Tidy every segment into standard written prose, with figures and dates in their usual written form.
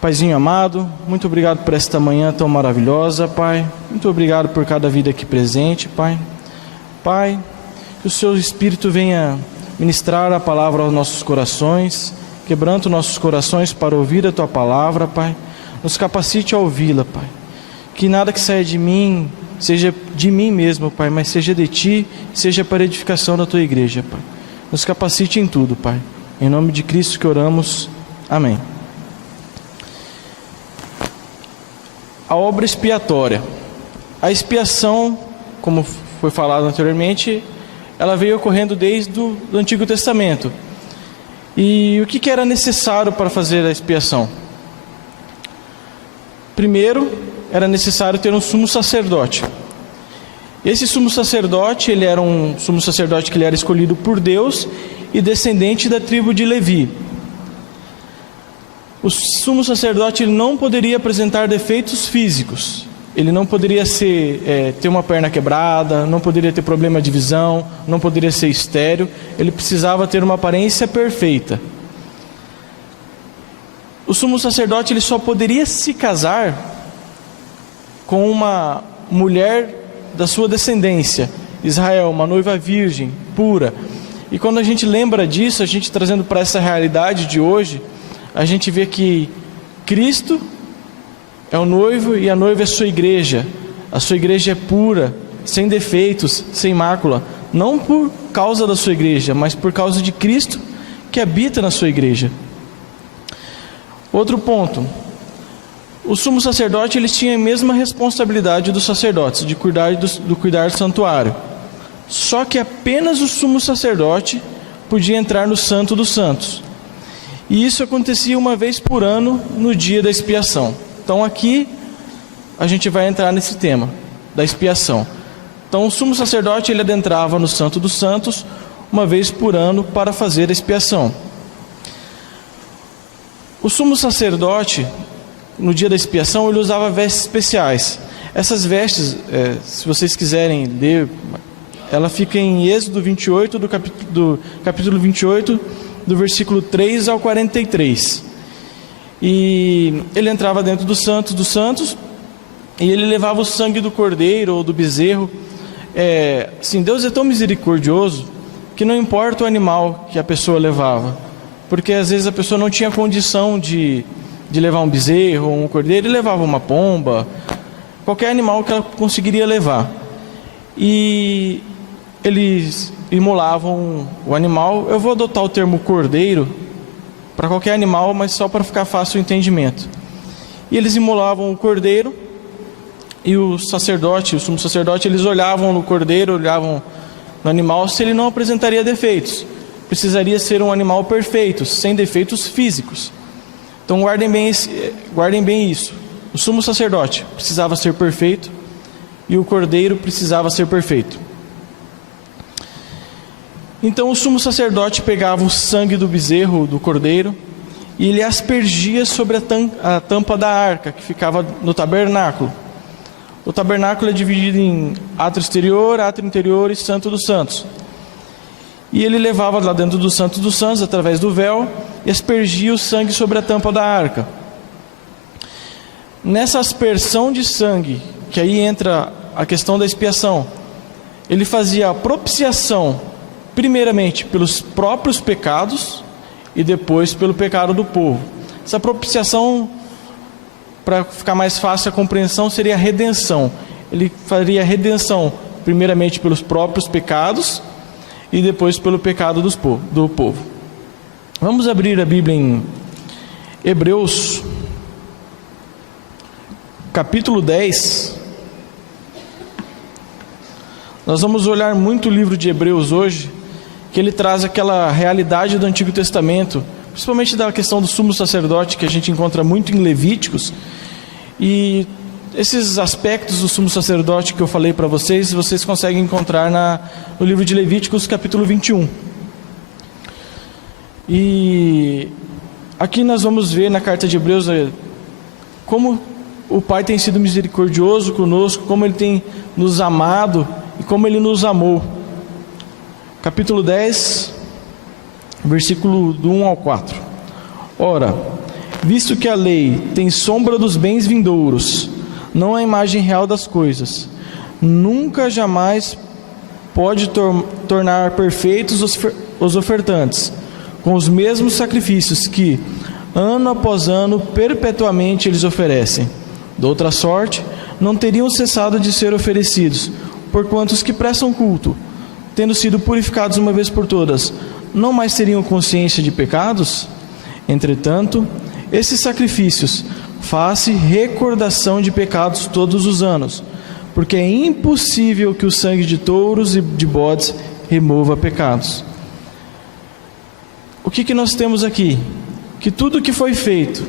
Paizinho amado, muito obrigado por esta manhã tão maravilhosa, Pai. Muito obrigado por cada vida aqui presente, Pai. Pai, que o Seu Espírito venha ministrar a palavra aos nossos corações, quebrando nossos corações para ouvir a Tua palavra, Pai. Nos capacite a ouvi-la, Pai. Que nada que saia de mim seja de mim mesmo, Pai, mas seja de Ti, seja para a edificação da Tua igreja, Pai. Nos capacite em tudo, Pai. Em nome de Cristo que oramos. Amém. A obra expiatória. A expiação, como foi falado anteriormente, ela veio ocorrendo desde o Antigo Testamento. E o que era necessário para fazer a expiação? Primeiro, era necessário ter um sumo sacerdote. Esse sumo sacerdote, ele era um sumo sacerdote que ele era escolhido por Deus e descendente da tribo de Levi. O sumo sacerdote ele não poderia apresentar defeitos físicos. Ele não poderia ter uma perna quebrada, não poderia ter problema de visão, não poderia ser estéril. Ele precisava ter uma aparência perfeita. O sumo sacerdote ele só poderia se casar com uma mulher da sua descendência, Israel, uma noiva virgem, pura. E quando a gente lembra disso, a gente trazendo para essa realidade de hoje, a gente vê que Cristo é o noivo e a noiva é a sua igreja. A sua igreja é pura, sem defeitos, sem mácula. Não por causa da sua igreja, mas por causa de Cristo que habita na sua igreja. Outro ponto. O sumo sacerdote eles tinham a mesma responsabilidade dos sacerdotes, de cuidar do santuário. Só que apenas o sumo sacerdote podia entrar no Santo dos Santos. E isso acontecia uma vez por ano no dia da expiação. Então aqui a gente vai entrar nesse tema da expiação. Então o sumo sacerdote ele adentrava no Santo dos Santos uma vez por ano para fazer a expiação. O sumo sacerdote no dia da expiação ele usava vestes especiais. Essas vestes, se vocês quiserem ler, ela fica em Êxodo 28, do capítulo 28, do versículo 3 ao 43. E ele entrava dentro do Santo dos Santos e ele levava o sangue do cordeiro ou do bezerro. Assim, Deus é tão misericordioso que não importa o animal que a pessoa levava, porque às vezes a pessoa não tinha condição de levar um bezerro ou um cordeiro, ele levava uma pomba, qualquer animal que ela conseguiria levar. E eles imolavam o animal. Eu vou adotar o termo cordeiro para qualquer animal, mas só para ficar fácil o entendimento. E eles imolavam o cordeiro e o sumo sacerdote, eles olhavam no cordeiro, olhavam no animal se ele não apresentaria defeitos. Precisaria ser um animal perfeito, sem defeitos físicos. Então guardem bem isso. O sumo sacerdote precisava ser perfeito e o cordeiro precisava ser perfeito. Então o sumo sacerdote pegava o sangue do bezerro, do cordeiro, e ele aspergia sobre a tampa da arca, que ficava no tabernáculo. O tabernáculo é dividido em átrio exterior, átrio interior e Santo dos Santos. E ele levava lá dentro do Santo dos Santos, através do véu, e aspergia o sangue sobre a tampa da arca. Nessa aspersão de sangue, que aí entra a questão da expiação, ele fazia a propiciação primeiramente pelos próprios pecados e depois pelo pecado do povo. Essa propiciação, para ficar mais fácil a compreensão, seria a redenção. Ele faria a redenção primeiramente pelos próprios pecados e depois pelo pecado do povo. Vamos abrir a Bíblia em Hebreus, capítulo 10. Nós vamos olhar muito o livro de Hebreus hoje, que ele traz aquela realidade do Antigo Testamento, principalmente da questão do sumo sacerdote, que a gente encontra muito em Levíticos. E esses aspectos do sumo sacerdote que eu falei para vocês, vocês conseguem encontrar no livro de Levíticos, capítulo 21. E aqui nós vamos ver na carta de Hebreus como o Pai tem sido misericordioso conosco, como Ele tem nos amado e como Ele nos amou. Capítulo 10, versículo do 1 ao 4. Ora, visto que a lei tem sombra dos bens vindouros, não a imagem real das coisas, nunca jamais pode tornar perfeitos os ofertantes, com os mesmos sacrifícios que, ano após ano, perpetuamente eles oferecem. De outra sorte, não teriam cessado de ser oferecidos, porquanto os que prestam culto, tendo sido purificados uma vez por todas, não mais teriam consciência de pecados? Entretanto, esses sacrifícios fazem recordação de pecados todos os anos, porque é impossível que o sangue de touros e de bodes remova pecados. O que nós temos aqui? Que tudo que foi feito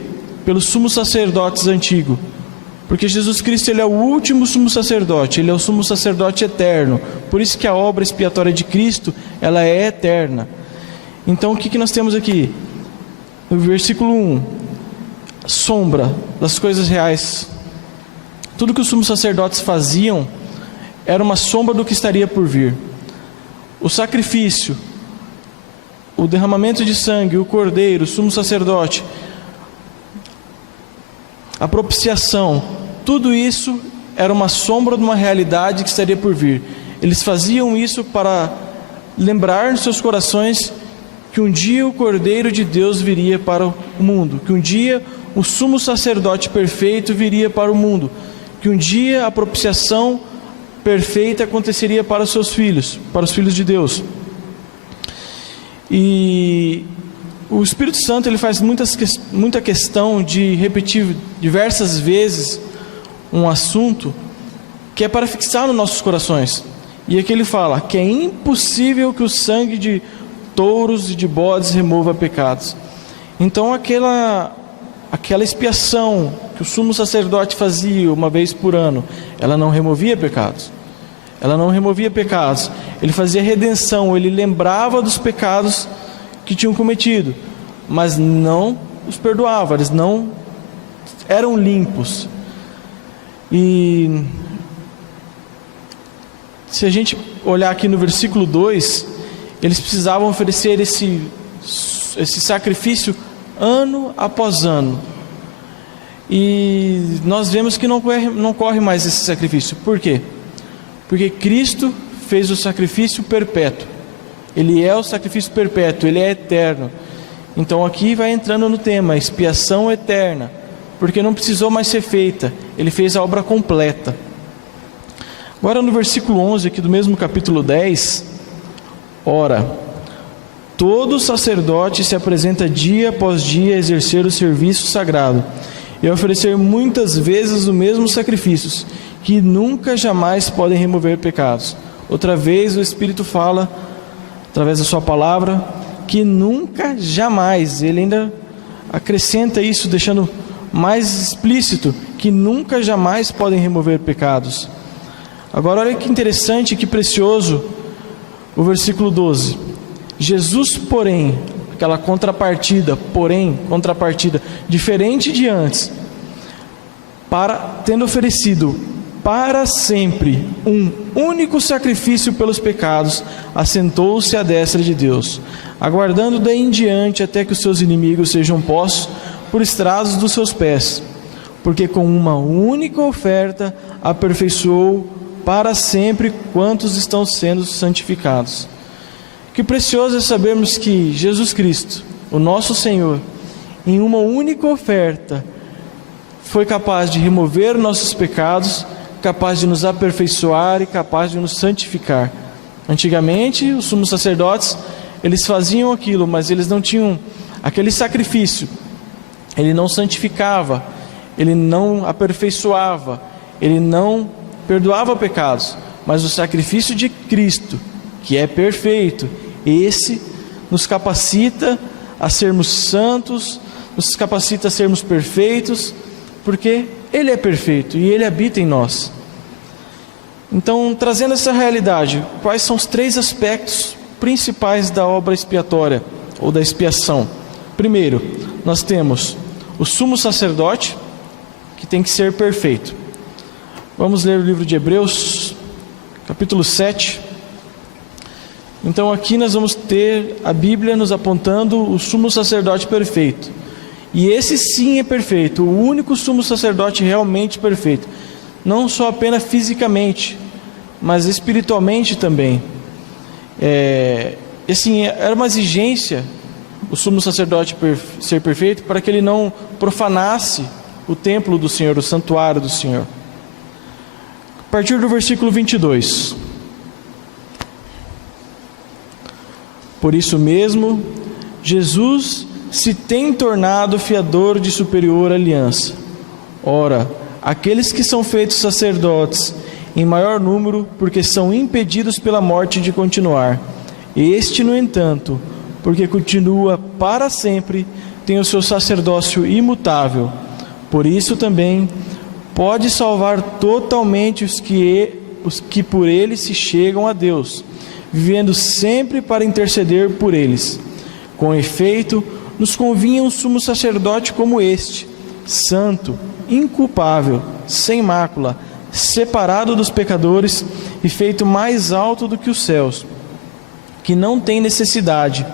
pelos sumos sacerdotes antigos, porque Jesus Cristo ele é o último sumo sacerdote, ele é o sumo sacerdote eterno, por isso que a obra expiatória de Cristo ela é eterna. Então o que nós temos aqui? No versículo 1, sombra das coisas reais. Tudo que os sumos sacerdotes faziam era uma sombra do que estaria por vir. O sacrifício, o derramamento de sangue, o cordeiro, o sumo sacerdote, a propiciação, tudo isso era uma sombra de uma realidade que estaria por vir. Eles faziam isso para lembrar nos seus corações que um dia o Cordeiro de Deus viria para o mundo, que um dia o sumo sacerdote perfeito viria para o mundo, que um dia a propiciação perfeita aconteceria para os seus filhos, para os filhos de Deus. E o Espírito Santo ele faz muita questão de repetir diversas vezes um assunto que é para fixar nos nossos corações. E aqui ele fala que é impossível que o sangue de touros e de bodes remova pecados. Então aquela expiação que o sumo sacerdote fazia uma vez por ano, ela não removia pecados. Ela não removia pecados. Ele fazia redenção, ele lembrava dos pecados que tinham cometido, mas não os perdoava, eles não eram limpos. E se a gente olhar aqui no versículo 2, eles precisavam oferecer esse sacrifício ano após ano. E nós vemos que não corre mais esse sacrifício. Por quê? Porque Cristo fez o sacrifício perpétuo. Ele é o sacrifício perpétuo, ele é eterno. Então aqui vai entrando no tema, expiação eterna, porque não precisou mais ser feita, ele fez a obra completa. Agora no versículo 11 aqui do mesmo capítulo 10, ora, todo sacerdote se apresenta dia após dia a exercer o serviço sagrado e a oferecer muitas vezes os mesmos sacrifícios, que nunca jamais podem remover pecados. Outra vez o Espírito fala, através da sua palavra, que nunca jamais, ele ainda acrescenta isso, deixando mais explícito, que nunca jamais podem remover pecados. Agora olha que interessante, que precioso, o versículo 12. Jesus, porém, aquela contrapartida, diferente de antes, tendo oferecido para sempre um único sacrifício pelos pecados, assentou-se à destra de Deus, aguardando daí em diante até que os seus inimigos sejam postos por estrados dos seus pés, porque com uma única oferta aperfeiçoou para sempre quantos estão sendo santificados. Que precioso é sabermos que Jesus Cristo, o nosso Senhor, em uma única oferta, foi capaz de remover nossos pecados, capaz de nos aperfeiçoar e capaz de nos santificar. Antigamente, os sumos sacerdotes, eles faziam aquilo, mas eles não tinham aquele sacrifício. Ele não santificava, ele não aperfeiçoava, ele não perdoava pecados. Mas o sacrifício de Cristo, que é perfeito, esse nos capacita a sermos santos, nos capacita a sermos perfeitos, porque Ele é perfeito e Ele habita em nós. Então, trazendo essa realidade, quais são os 3 aspectos principais da obra expiatória, ou da expiação? Primeiro, nós temos o sumo sacerdote, que tem que ser perfeito. Vamos ler o livro de Hebreus, capítulo 7. Então aqui nós vamos ter a Bíblia nos apontando o sumo sacerdote perfeito. E esse sim é perfeito, o único sumo sacerdote realmente perfeito, não só apenas fisicamente, mas espiritualmente também. Assim, era uma exigência o sumo sacerdote ser perfeito para que ele não profanasse o templo do Senhor, o santuário do Senhor. A partir do versículo 22. Por isso mesmo, Jesus se tem tornado fiador de superior aliança. Ora, aqueles que são feitos sacerdotes em maior número, porque são impedidos pela morte de continuar. Este, no entanto, porque continua para sempre, tem o seu sacerdócio imutável. Por isso também pode salvar totalmente os que por ele se chegam a Deus, vivendo sempre para interceder por eles. Com efeito, nos convinha um sumo sacerdote como este, santo, inculpável, sem mácula, separado dos pecadores e feito mais alto do que os céus, que não tem necessidade,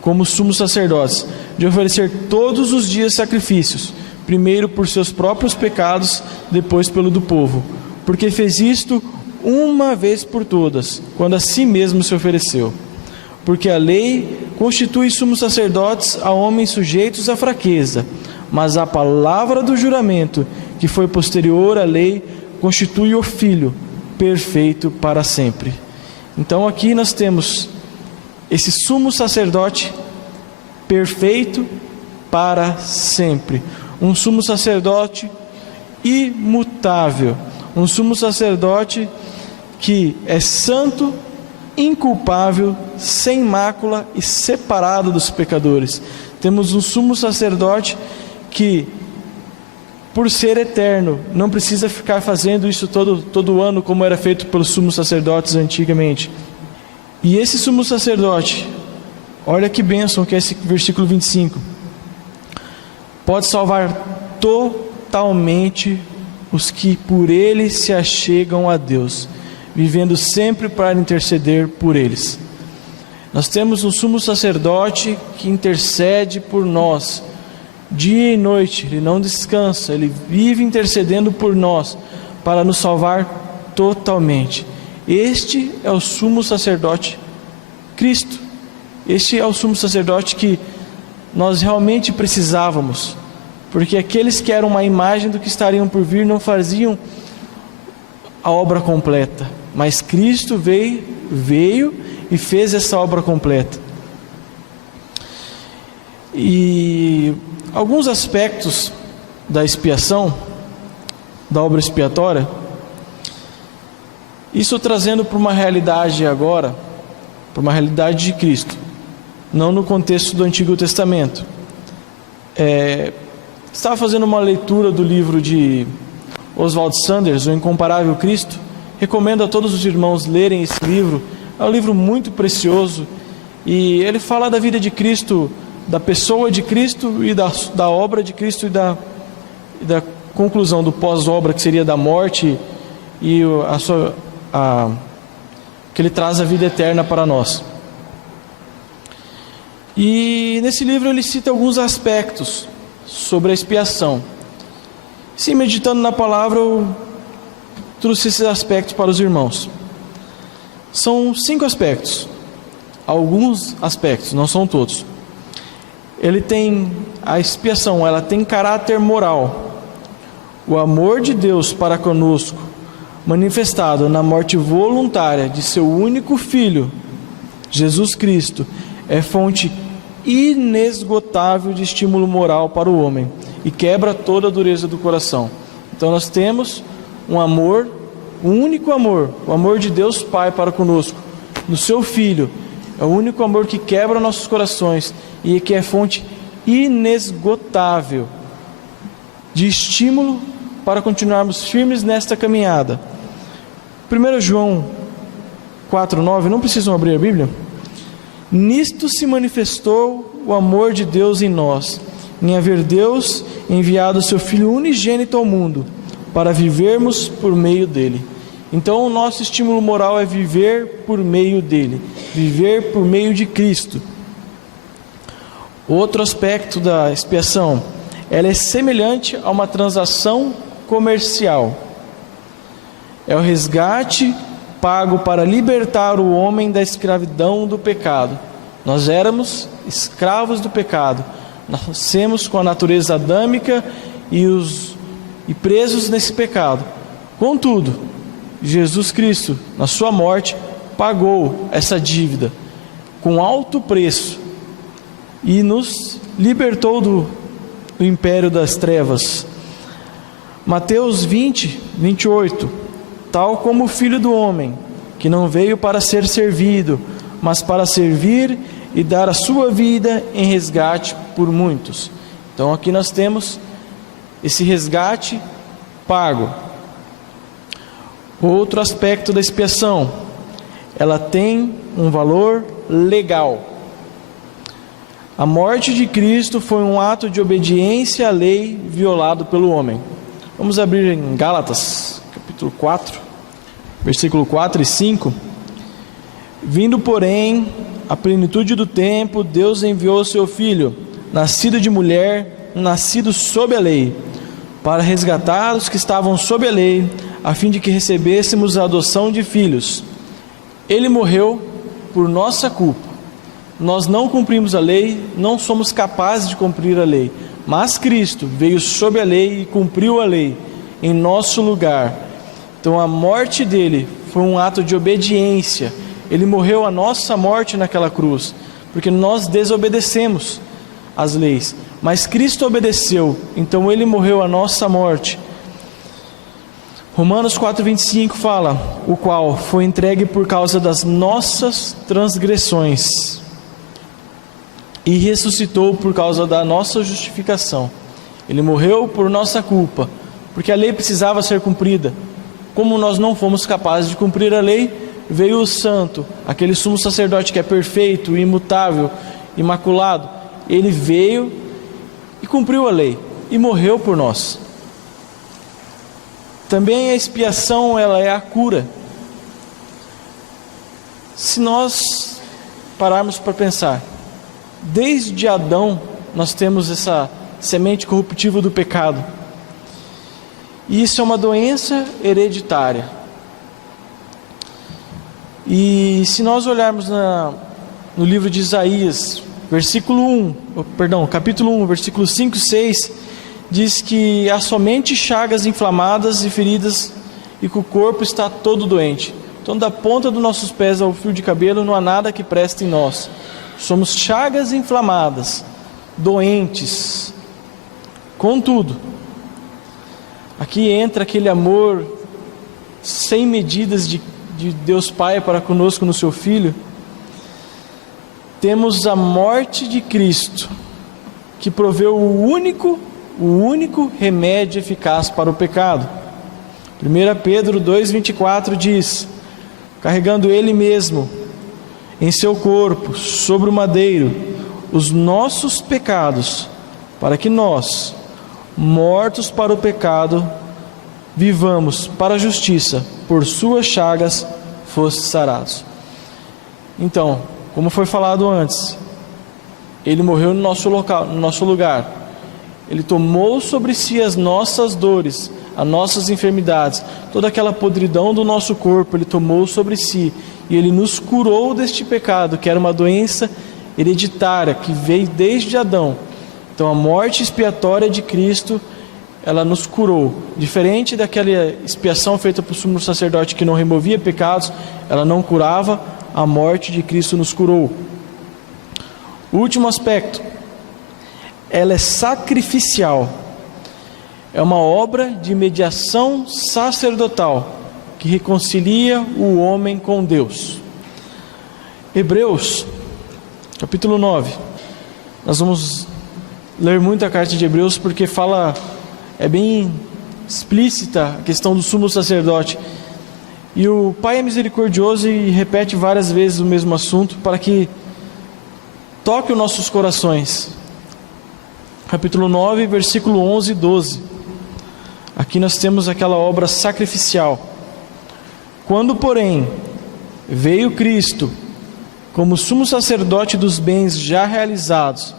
como sumos sacerdotes, de oferecer todos os dias sacrifícios, primeiro por seus próprios pecados, depois pelo do povo, porque fez isto uma vez por todas, quando a si mesmo se ofereceu. Porque a lei constitui sumos sacerdotes a homens sujeitos à fraqueza, mas a palavra do juramento, que foi posterior à lei, constitui o Filho, perfeito para sempre. Então aqui nós temos esse sumo sacerdote perfeito para sempre, um sumo sacerdote imutável, um sumo sacerdote que é santo, inculpável, sem mácula e separado dos pecadores. Temos um sumo sacerdote que, por ser eterno, não precisa ficar fazendo isso todo ano, como era feito pelos sumos sacerdotes antigamente. E esse sumo sacerdote, olha que bênção que é esse versículo 25, pode salvar totalmente os que por ele se achegam a Deus, vivendo sempre para interceder por eles. Nós temos um sumo sacerdote que intercede por nós, dia e noite, ele não descansa, ele vive intercedendo por nós, para nos salvar totalmente. Este é o sumo sacerdote Cristo, este é o sumo sacerdote que nós realmente precisávamos, porque aqueles que eram uma imagem do que estariam por vir não faziam a obra completa, mas Cristo veio e fez essa obra completa. E alguns aspectos da expiação, da obra expiatória, isso trazendo para uma realidade agora, para uma realidade de Cristo, não no contexto do Antigo Testamento. Estava fazendo uma leitura do livro de Oswald Sanders, O Incomparável Cristo. Recomendo a todos os irmãos lerem esse livro. É um livro muito precioso e ele fala da vida de Cristo, da pessoa de Cristo e da obra de Cristo e da conclusão do pós-obra, que seria da morte e que ele traz a vida eterna para nós. E nesse livro ele cita alguns aspectos sobre a expiação. Sim, meditando na palavra, eu trouxe esses aspectos para os irmãos. São 5 aspectos, alguns aspectos, não são todos. A expiação, ela tem caráter moral. O amor de Deus para conosco, manifestado na morte voluntária de seu único Filho, Jesus Cristo, é fonte inesgotável de estímulo moral para o homem e quebra toda a dureza do coração. Então nós temos um amor, um único amor, o amor de Deus Pai para conosco, no seu Filho. É o único amor que quebra nossos corações e que é fonte inesgotável de estímulo para continuarmos firmes nesta caminhada. 1 João 4,9, não precisam abrir a Bíblia? Nisto se manifestou o amor de Deus em nós, em haver Deus enviado o seu Filho unigênito ao mundo, para vivermos por meio dele. Então o nosso estímulo moral é viver por meio dele, viver por meio de Cristo. Outro aspecto da expiação ela é semelhante a uma transação comercial. É o resgate pago para libertar o homem da escravidão do pecado. Nós éramos escravos do pecado, nascemos com a natureza adâmica e presos nesse pecado. Contudo, Jesus Cristo, na sua morte, pagou essa dívida com alto preço e nos libertou do império das trevas. Mateus 20, 28: tal como o Filho do Homem, que não veio para ser servido, mas para servir e dar a sua vida em resgate por muitos. Então aqui nós temos esse resgate pago. Outro aspecto da expiação: ela tem um valor legal. A morte de Cristo foi um ato de obediência à lei violado pelo homem. Vamos abrir em Gálatas, capítulo 4, versículo 4 e 5. Vindo, porém, a plenitude do tempo, Deus enviou seu Filho, nascido de mulher, nascido sob a lei, para resgatar os que estavam sob a lei, a fim de que recebêssemos a adoção de filhos. Ele morreu por nossa culpa. Nós não cumprimos a lei, não somos capazes de cumprir a lei, mas Cristo veio sob a lei e cumpriu a lei em nosso lugar. Então a morte dele foi um ato de obediência. Ele morreu a nossa morte naquela cruz, porque nós desobedecemos as leis, mas Cristo obedeceu, então ele morreu a nossa morte. Romanos 4,25 fala: o qual foi entregue por causa das nossas transgressões e ressuscitou por causa da nossa justificação. Ele morreu por nossa culpa, porque a lei precisava ser cumprida. Como nós não fomos capazes de cumprir a lei, veio o santo, aquele sumo sacerdote que é perfeito, imutável, imaculado. Ele veio e cumpriu a lei e morreu por nós. Também a expiação, ela é a cura. Se nós pararmos para pensar, desde Adão nós temos essa semente corruptível do pecado, e isso é uma doença hereditária. E se nós olharmos no livro de Isaías, capítulo 1, versículo 5 e 6, diz que há somente chagas inflamadas e feridas, e que o corpo está todo doente. Então, da ponta dos nossos pés ao fio de cabelo, não há nada que preste em nós. Somos chagas inflamadas, doentes. Contudo, aqui entra aquele amor sem medidas de Deus Pai para conosco no seu Filho. Temos a morte de Cristo, que proveu o único remédio eficaz para o pecado. 1 Pedro 2,24 diz: carregando Ele mesmo em seu corpo, sobre o madeiro, os nossos pecados, para que nós, mortos para o pecado, vivamos para a justiça, por suas chagas foste sarados. Então, como foi falado antes, Ele morreu no nosso lugar. Ele tomou sobre si as nossas dores, as nossas enfermidades, toda aquela podridão do nosso corpo, Ele tomou sobre si, e Ele nos curou deste pecado, que era uma doença hereditária, que veio desde Adão. Então a morte expiatória de Cristo, ela nos curou. Diferente daquela expiação feita por sumo sacerdote que não removia pecados, ela não curava, a morte de Cristo nos curou. O último aspecto: ela é sacrificial. É uma obra de mediação sacerdotal que reconcilia o homem com Deus. Hebreus, capítulo 9. Nós vamos ler muito a carta de Hebreus, porque é bem explícita a questão do sumo sacerdote. E o Pai é misericordioso e repete várias vezes o mesmo assunto para que toque os nossos corações. Capítulo 9, versículo 11 e 12. Aqui nós temos aquela obra sacrificial. Quando, porém, veio Cristo como sumo sacerdote dos bens já realizados,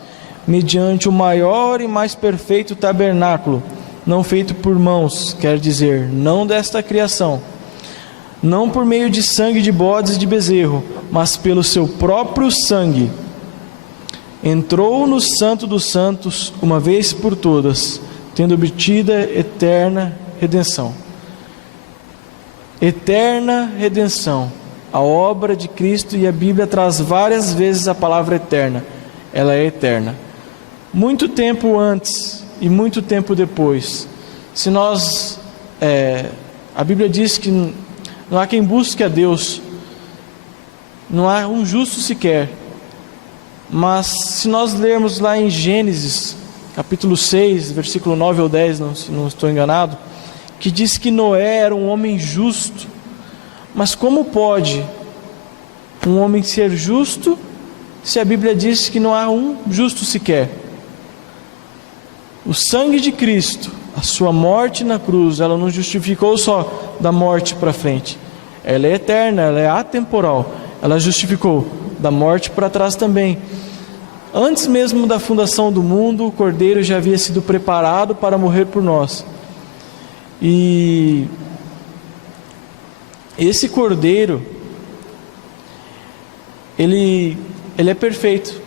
mediante o maior e mais perfeito tabernáculo, não feito por mãos, quer dizer, não desta criação, não por meio de sangue de bodes e de bezerro, mas pelo seu próprio sangue, entrou no Santo dos Santos uma vez por todas, tendo obtida eterna redenção. Eterna redenção, a obra de Cristo, e a Bíblia traz várias vezes a palavra eterna. Ela é eterna. Muito tempo antes e muito tempo depois. Se nós, a Bíblia diz que não há quem busque a Deus, não há um justo sequer. Mas se nós lermos lá em Gênesis, capítulo 6, versículo 9 ou 10, se não estou enganado, que diz que Noé era um homem justo. Mas como pode um homem ser justo, se a Bíblia diz que não há um justo sequer? O sangue de Cristo, a sua morte na cruz, ela não justificou só da morte para frente. Ela é eterna, ela é atemporal. Ela justificou da morte para trás também. Antes mesmo da fundação do mundo, o Cordeiro já havia sido preparado para morrer por nós. E esse Cordeiro, ele é perfeito.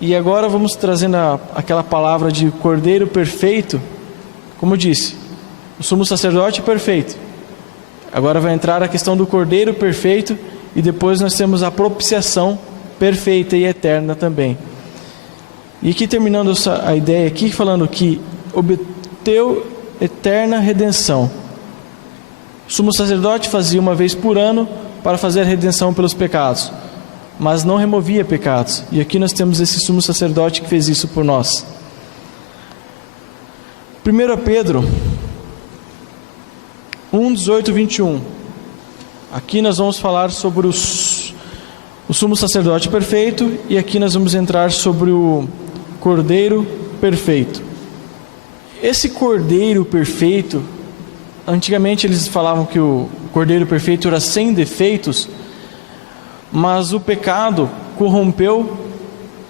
E agora vamos trazendo aquela palavra de Cordeiro perfeito. Como eu disse, o sumo sacerdote perfeito. Agora vai entrar a questão do Cordeiro perfeito, e depois nós temos a propiciação perfeita e eterna também. E aqui terminando a ideia aqui, falando que obteve eterna redenção. O sumo sacerdote fazia uma vez por ano para fazer a redenção pelos pecados, mas não removia pecados. E aqui nós temos esse sumo sacerdote que fez isso por nós. 1 Pedro 1, 18 e 21. Aqui nós vamos falar sobre o sumo sacerdote perfeito, e aqui nós vamos entrar sobre o Cordeiro perfeito. Esse Cordeiro perfeito, antigamente eles falavam que o Cordeiro perfeito era sem defeitos, mas o pecado corrompeu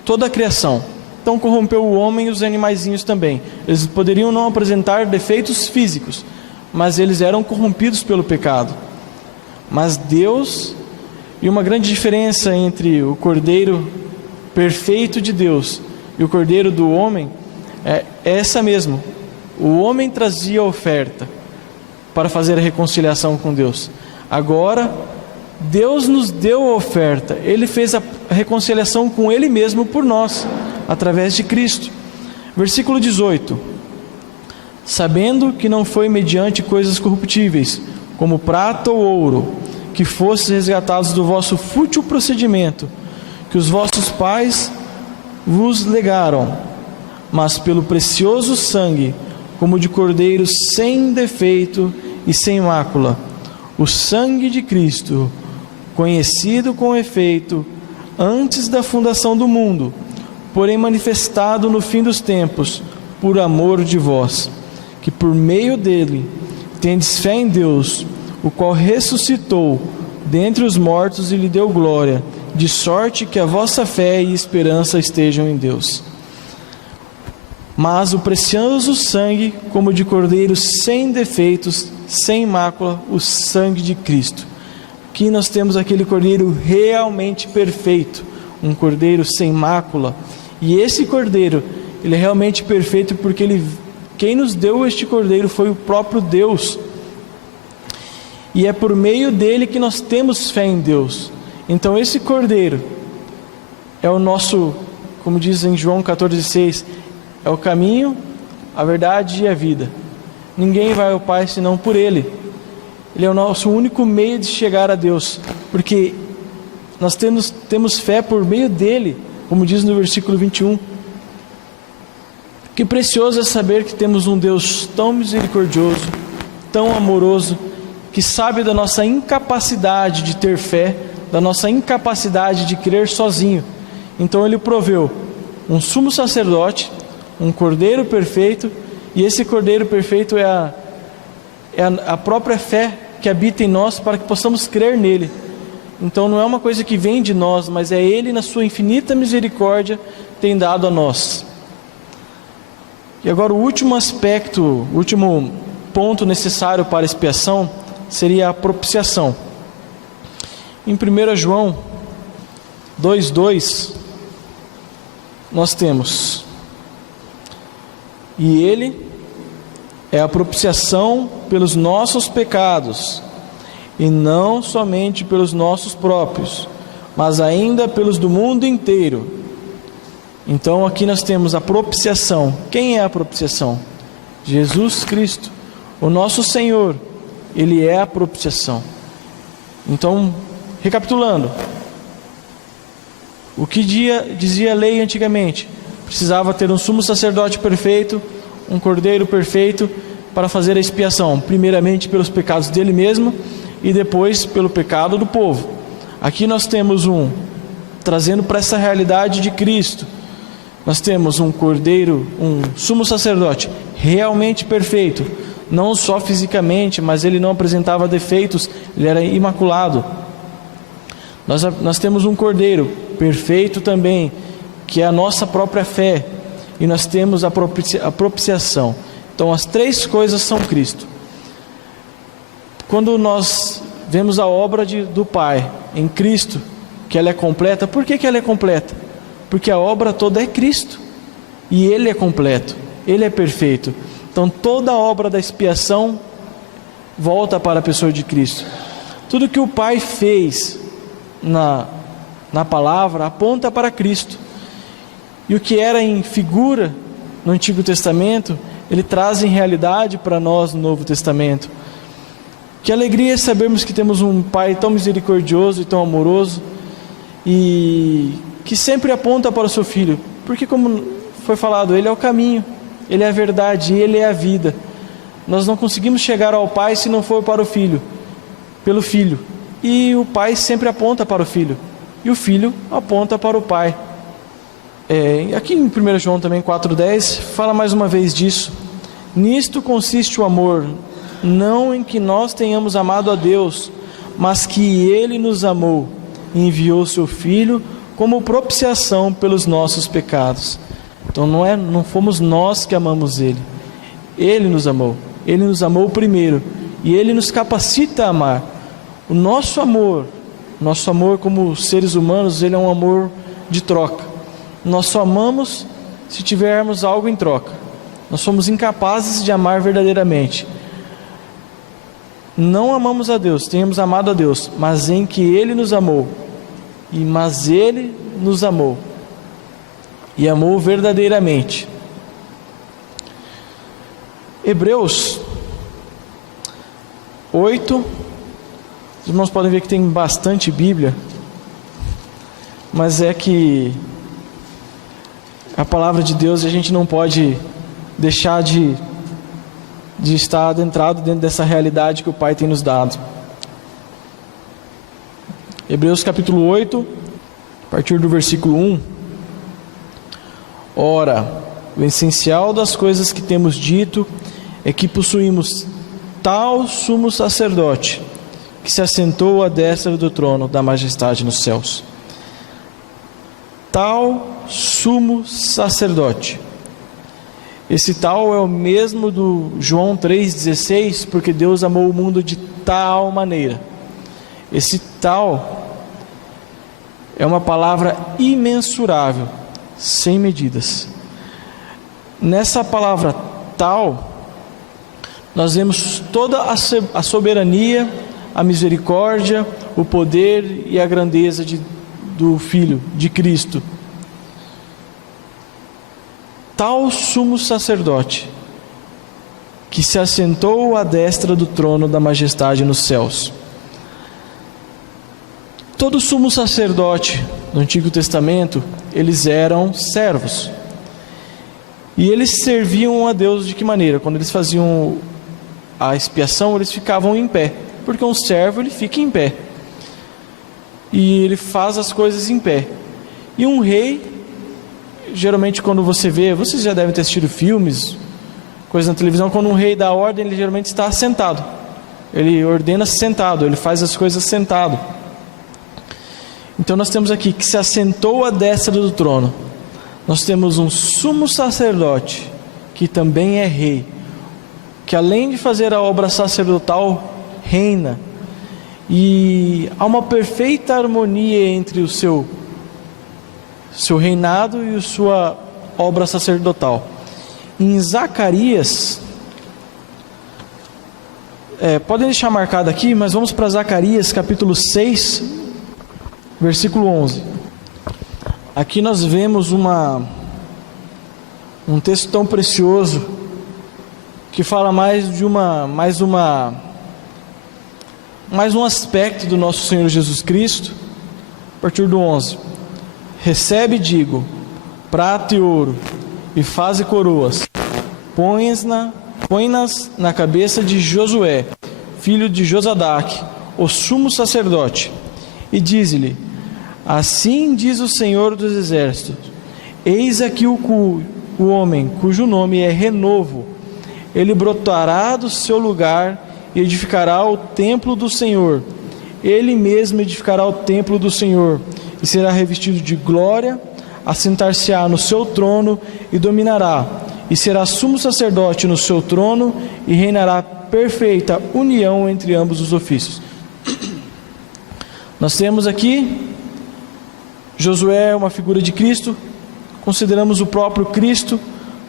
toda a criação. Então corrompeu o homem e os animaizinhos também. Eles poderiam não apresentar defeitos físicos, mas eles eram corrompidos pelo pecado. Mas Deus, e uma grande diferença entre o Cordeiro perfeito de Deus e o Cordeiro do homem, é essa mesmo. O homem trazia a oferta para fazer a reconciliação com Deus. Agora, Deus nos deu a oferta. Ele fez a reconciliação com Ele mesmo por nós, através de Cristo. Versículo 18. Sabendo que não foi mediante coisas corruptíveis, como prata ou ouro, que fostes resgatados do vosso fútil procedimento, que os vossos pais vos legaram, mas pelo precioso sangue, como de cordeiro sem defeito e sem mácula, o sangue de Cristo, conhecido com efeito antes da fundação do mundo, porém manifestado no fim dos tempos, por amor de vós, que por meio dele tendes fé em Deus, o qual ressuscitou dentre os mortos e lhe deu glória, de sorte que a vossa fé e esperança estejam em Deus. Mas o precioso sangue, como de cordeiro sem defeitos, sem mácula, o sangue de Cristo. Aqui nós temos aquele cordeiro realmente perfeito, um cordeiro sem mácula. E esse cordeiro, ele é realmente perfeito porque quem nos deu este cordeiro foi o próprio Deus. E é por meio dele que nós temos fé em Deus. Então esse cordeiro é o nosso, como diz em João 14,6, é o caminho, a verdade e a vida. Ninguém vai ao Pai senão por Ele. Ele é o nosso único meio de chegar a Deus, porque nós temos fé por meio dele, como diz no versículo 21. Que precioso é saber que temos um Deus tão misericordioso, tão amoroso, que sabe da nossa incapacidade de ter fé, da nossa incapacidade de crer sozinho. Então Ele proveu um sumo sacerdote, um cordeiro perfeito, e esse cordeiro perfeito é a própria fé que habita em nós para que possamos crer nele. Então não é uma coisa que vem de nós, mas é Ele, na sua infinita misericórdia, tem dado a nós. E agora o último aspecto, o último ponto necessário para a expiação seria a propiciação. Em 1 João 2,2 nós temos: e Ele é a propiciação pelos nossos pecados, e não somente pelos nossos próprios, mas ainda pelos do mundo inteiro. Então aqui nós temos a propiciação. Quem é a propiciação? Jesus Cristo, o nosso Senhor. Ele é a propiciação. Então, recapitulando, o que dizia a lei antigamente? Precisava ter um sumo sacerdote perfeito, um cordeiro perfeito, para fazer a expiação, primeiramente pelos pecados dele mesmo e depois pelo pecado do povo. Aqui nós temos trazendo para essa realidade de Cristo, nós temos um cordeiro, um sumo sacerdote realmente perfeito, não só fisicamente, mas ele não apresentava defeitos, ele era imaculado. Nós temos um cordeiro perfeito também, que é a nossa própria fé, e nós temos a propiciação. Então as três coisas são Cristo. Quando nós vemos a obra do Pai em Cristo, que ela é completa, por que ela é completa? Porque a obra toda é Cristo, e Ele é completo, Ele é perfeito. Então toda a obra da expiação volta para a pessoa de Cristo. Tudo que o Pai fez na palavra aponta para Cristo, e o que era em figura no Antigo Testamento, Ele traz em realidade para nós no Novo Testamento. Que alegria sabermos que temos um Pai tão misericordioso e tão amoroso, e que sempre aponta para o seu Filho, porque como foi falado, Ele é o caminho, Ele é a verdade, Ele é a vida. Nós não conseguimos chegar ao Pai se não for para o Filho, pelo Filho, e o Pai sempre aponta para o Filho, e o Filho aponta para o Pai. Aqui em 1 João também 4,10 fala mais uma vez disso. Nisto consiste o amor, não em que nós tenhamos amado a Deus, mas que Ele nos amou e enviou seu Filho como propiciação pelos nossos pecados. Então não fomos nós que amamos Ele, Ele nos amou primeiro, e Ele nos capacita a amar. O nosso amor como seres humanos, ele é um amor de troca. Nós só amamos se tivermos algo em troca. Nós somos incapazes de amar verdadeiramente. Não amamos a Deus, temos amado a Deus, mas em que Ele nos amou. Mas Ele nos amou, e amou verdadeiramente. Hebreus 8, os irmãos podem ver que tem bastante Bíblia, mas é que a palavra de Deus, a gente não pode deixar de estar adentrado dentro dessa realidade que o Pai tem nos dado. Hebreus capítulo 8, a partir do versículo 1. Ora, o essencial das coisas que temos dito é que possuímos tal sumo sacerdote, que se assentou à destra do trono da majestade nos céus. Tal sumo sacerdote. Esse tal é o mesmo do João 3,16, porque Deus amou o mundo de tal maneira. Esse tal é uma palavra imensurável, sem medidas. Nessa palavra tal, nós vemos toda a soberania, a misericórdia, o poder e a grandeza do Filho, de Cristo. Tal sumo sacerdote, que se assentou à destra do trono da majestade nos céus. Todo sumo sacerdote no Antigo Testamento, eles eram servos, e eles serviam a Deus de que maneira? Quando eles faziam a expiação, eles ficavam em pé, porque um servo, ele fica em pé, e ele faz as coisas em pé. E um rei, geralmente quando vocês já devem ter assistido filmes, coisas na televisão, quando um rei dá ordem, ele geralmente está sentado, ele ordena sentado, ele faz as coisas sentado. Então nós temos aqui que se assentou à destra do trono nós temos um sumo sacerdote, que também é rei, que além de fazer a obra sacerdotal, reina, e há uma perfeita harmonia entre o seu reinado e a sua obra sacerdotal. Em Zacarias, podem deixar marcado aqui, mas vamos para Zacarias capítulo 6, versículo 11. Aqui nós vemos um texto tão precioso, que fala mais um aspecto do nosso Senhor Jesus Cristo. A partir do 11: recebe, digo, prata e ouro, e faze coroas, põe-nas na cabeça de Josué, filho de Josadaque, o sumo sacerdote, e dize-lhe: assim diz o Senhor dos exércitos, eis aqui o homem cujo nome é Renovo, ele brotará do seu lugar e edificará o templo do Senhor, ele mesmo edificará o templo do Senhor, e será revestido de glória, assentar-se-á no seu trono e dominará, e será sumo sacerdote no seu trono, e reinará perfeita união entre ambos os ofícios. Nós temos aqui Josué, uma figura de Cristo, consideramos o próprio Cristo,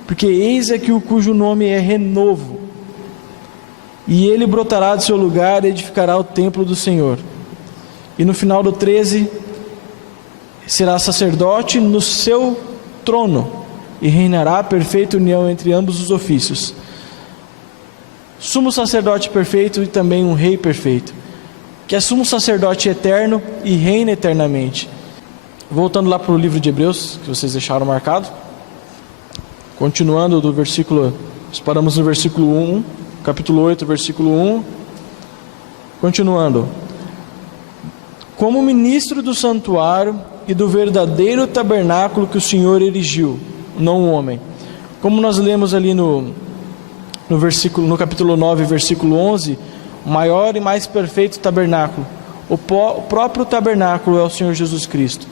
porque eis aqui o cujo nome é Renovo, e ele brotará do seu lugar e edificará o templo do Senhor. E no final do 13, será sacerdote no seu trono, e reinará perfeita união entre ambos os ofícios. Sumo sacerdote perfeito e também um rei perfeito, que é sumo sacerdote eterno e reina eternamente. Voltando lá para o livro de Hebreus, que vocês deixaram marcado, continuando do versículo, nós paramos no versículo 1, capítulo 8, versículo 1, continuando: como ministro do santuário e do verdadeiro tabernáculo que o Senhor erigiu, não o homem. Como nós lemos ali no capítulo 9, versículo 11, o maior e mais perfeito tabernáculo, o próprio tabernáculo é o Senhor Jesus Cristo.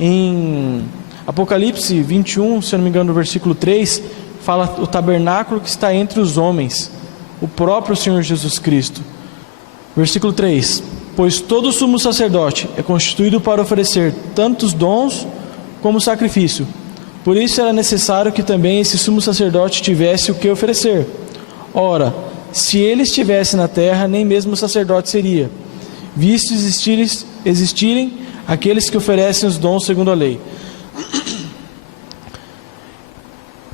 Em Apocalipse 21, se eu não me engano, no versículo 3, fala o tabernáculo que está entre os homens, o próprio Senhor Jesus Cristo. Versículo 3: pois todo sumo sacerdote é constituído para oferecer tantos dons como sacrifício. Por isso era necessário que também esse sumo sacerdote tivesse o que oferecer. Ora, se ele estivesse na terra, nem mesmo sacerdote seria, visto existirem aqueles que oferecem os dons segundo a lei.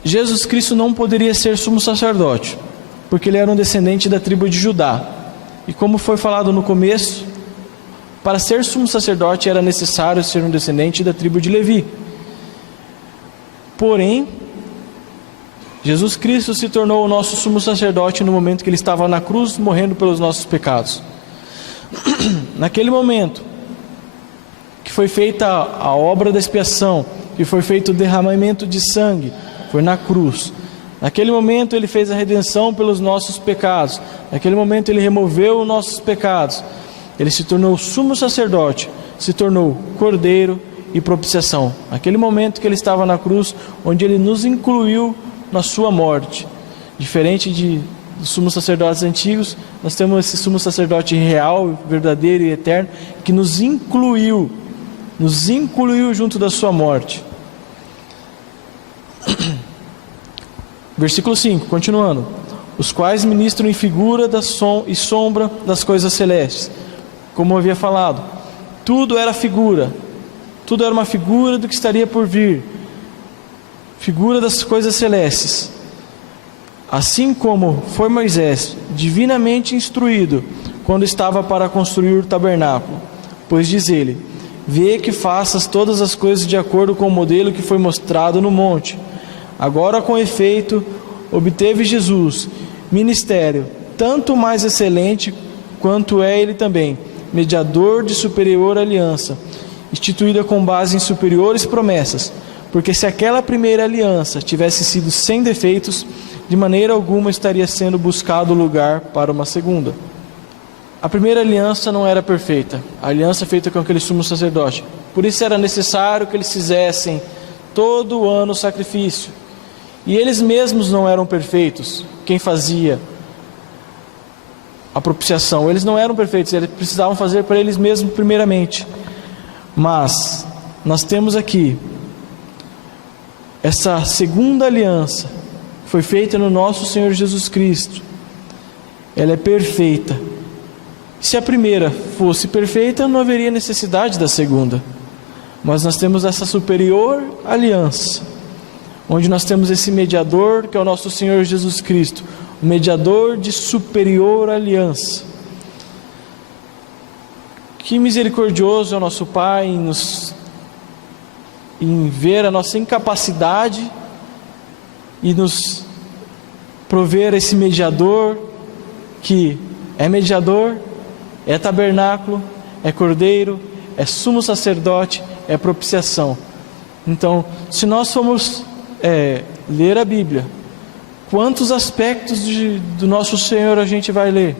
Jesus Cristo não poderia ser sumo sacerdote, porque ele era um descendente da tribo de Judá. E como foi falado no começo, para ser sumo sacerdote era necessário ser um descendente da tribo de Levi. Porém, Jesus Cristo se tornou o nosso sumo sacerdote no momento que ele estava na cruz, morrendo pelos nossos pecados. Naquele momento que foi feita a obra da expiação, que foi feito o derramamento de sangue, foi na cruz. Naquele momento ele fez a redenção pelos nossos pecados. Naquele momento ele removeu os nossos pecados. Ele se tornou sumo sacerdote, se tornou cordeiro e propiciação. Naquele momento que ele estava na cruz, onde ele nos incluiu na sua morte. Diferente dos sumos sacerdotes antigos, nós temos esse sumo sacerdote real, verdadeiro e eterno, que nos incluiu junto da sua morte. Versículo 5, continuando: os quais ministram em figura e sombra das coisas celestes. Como eu havia falado, tudo era figura, tudo era uma figura do que estaria por vir, figura das coisas celestes. Assim como foi Moisés divinamente instruído quando estava para construir o tabernáculo, pois diz ele: vê que faças todas as coisas de acordo com o modelo que foi mostrado no monte. Agora, com efeito, obteve Jesus ministério tanto mais excelente quanto é ele também mediador de superior aliança, instituída com base em superiores promessas, porque se aquela primeira aliança tivesse sido sem defeitos, de maneira alguma estaria sendo buscado lugar para uma segunda. A primeira aliança não era perfeita, a aliança feita com aquele sumo sacerdote. Por isso era necessário que eles fizessem todo ano sacrifício. E eles mesmos não eram perfeitos, quem fazia a propiciação. Eles não eram perfeitos, eles precisavam fazer para eles mesmos primeiramente. Mas nós temos aqui essa segunda aliança, que foi feita no nosso Senhor Jesus Cristo. Ela é perfeita. Se a primeira fosse perfeita, não haveria necessidade da segunda. Mas nós temos essa superior aliança, onde nós temos esse mediador, que é o nosso Senhor Jesus Cristo, o mediador de superior aliança. Que misericordioso é o nosso Pai em ver a nossa incapacidade e nos prover esse mediador, que é mediador, é tabernáculo, é cordeiro, é sumo sacerdote, é propiciação. Então, se nós formos ler a Bíblia, quantos aspectos do nosso Senhor a gente vai ler?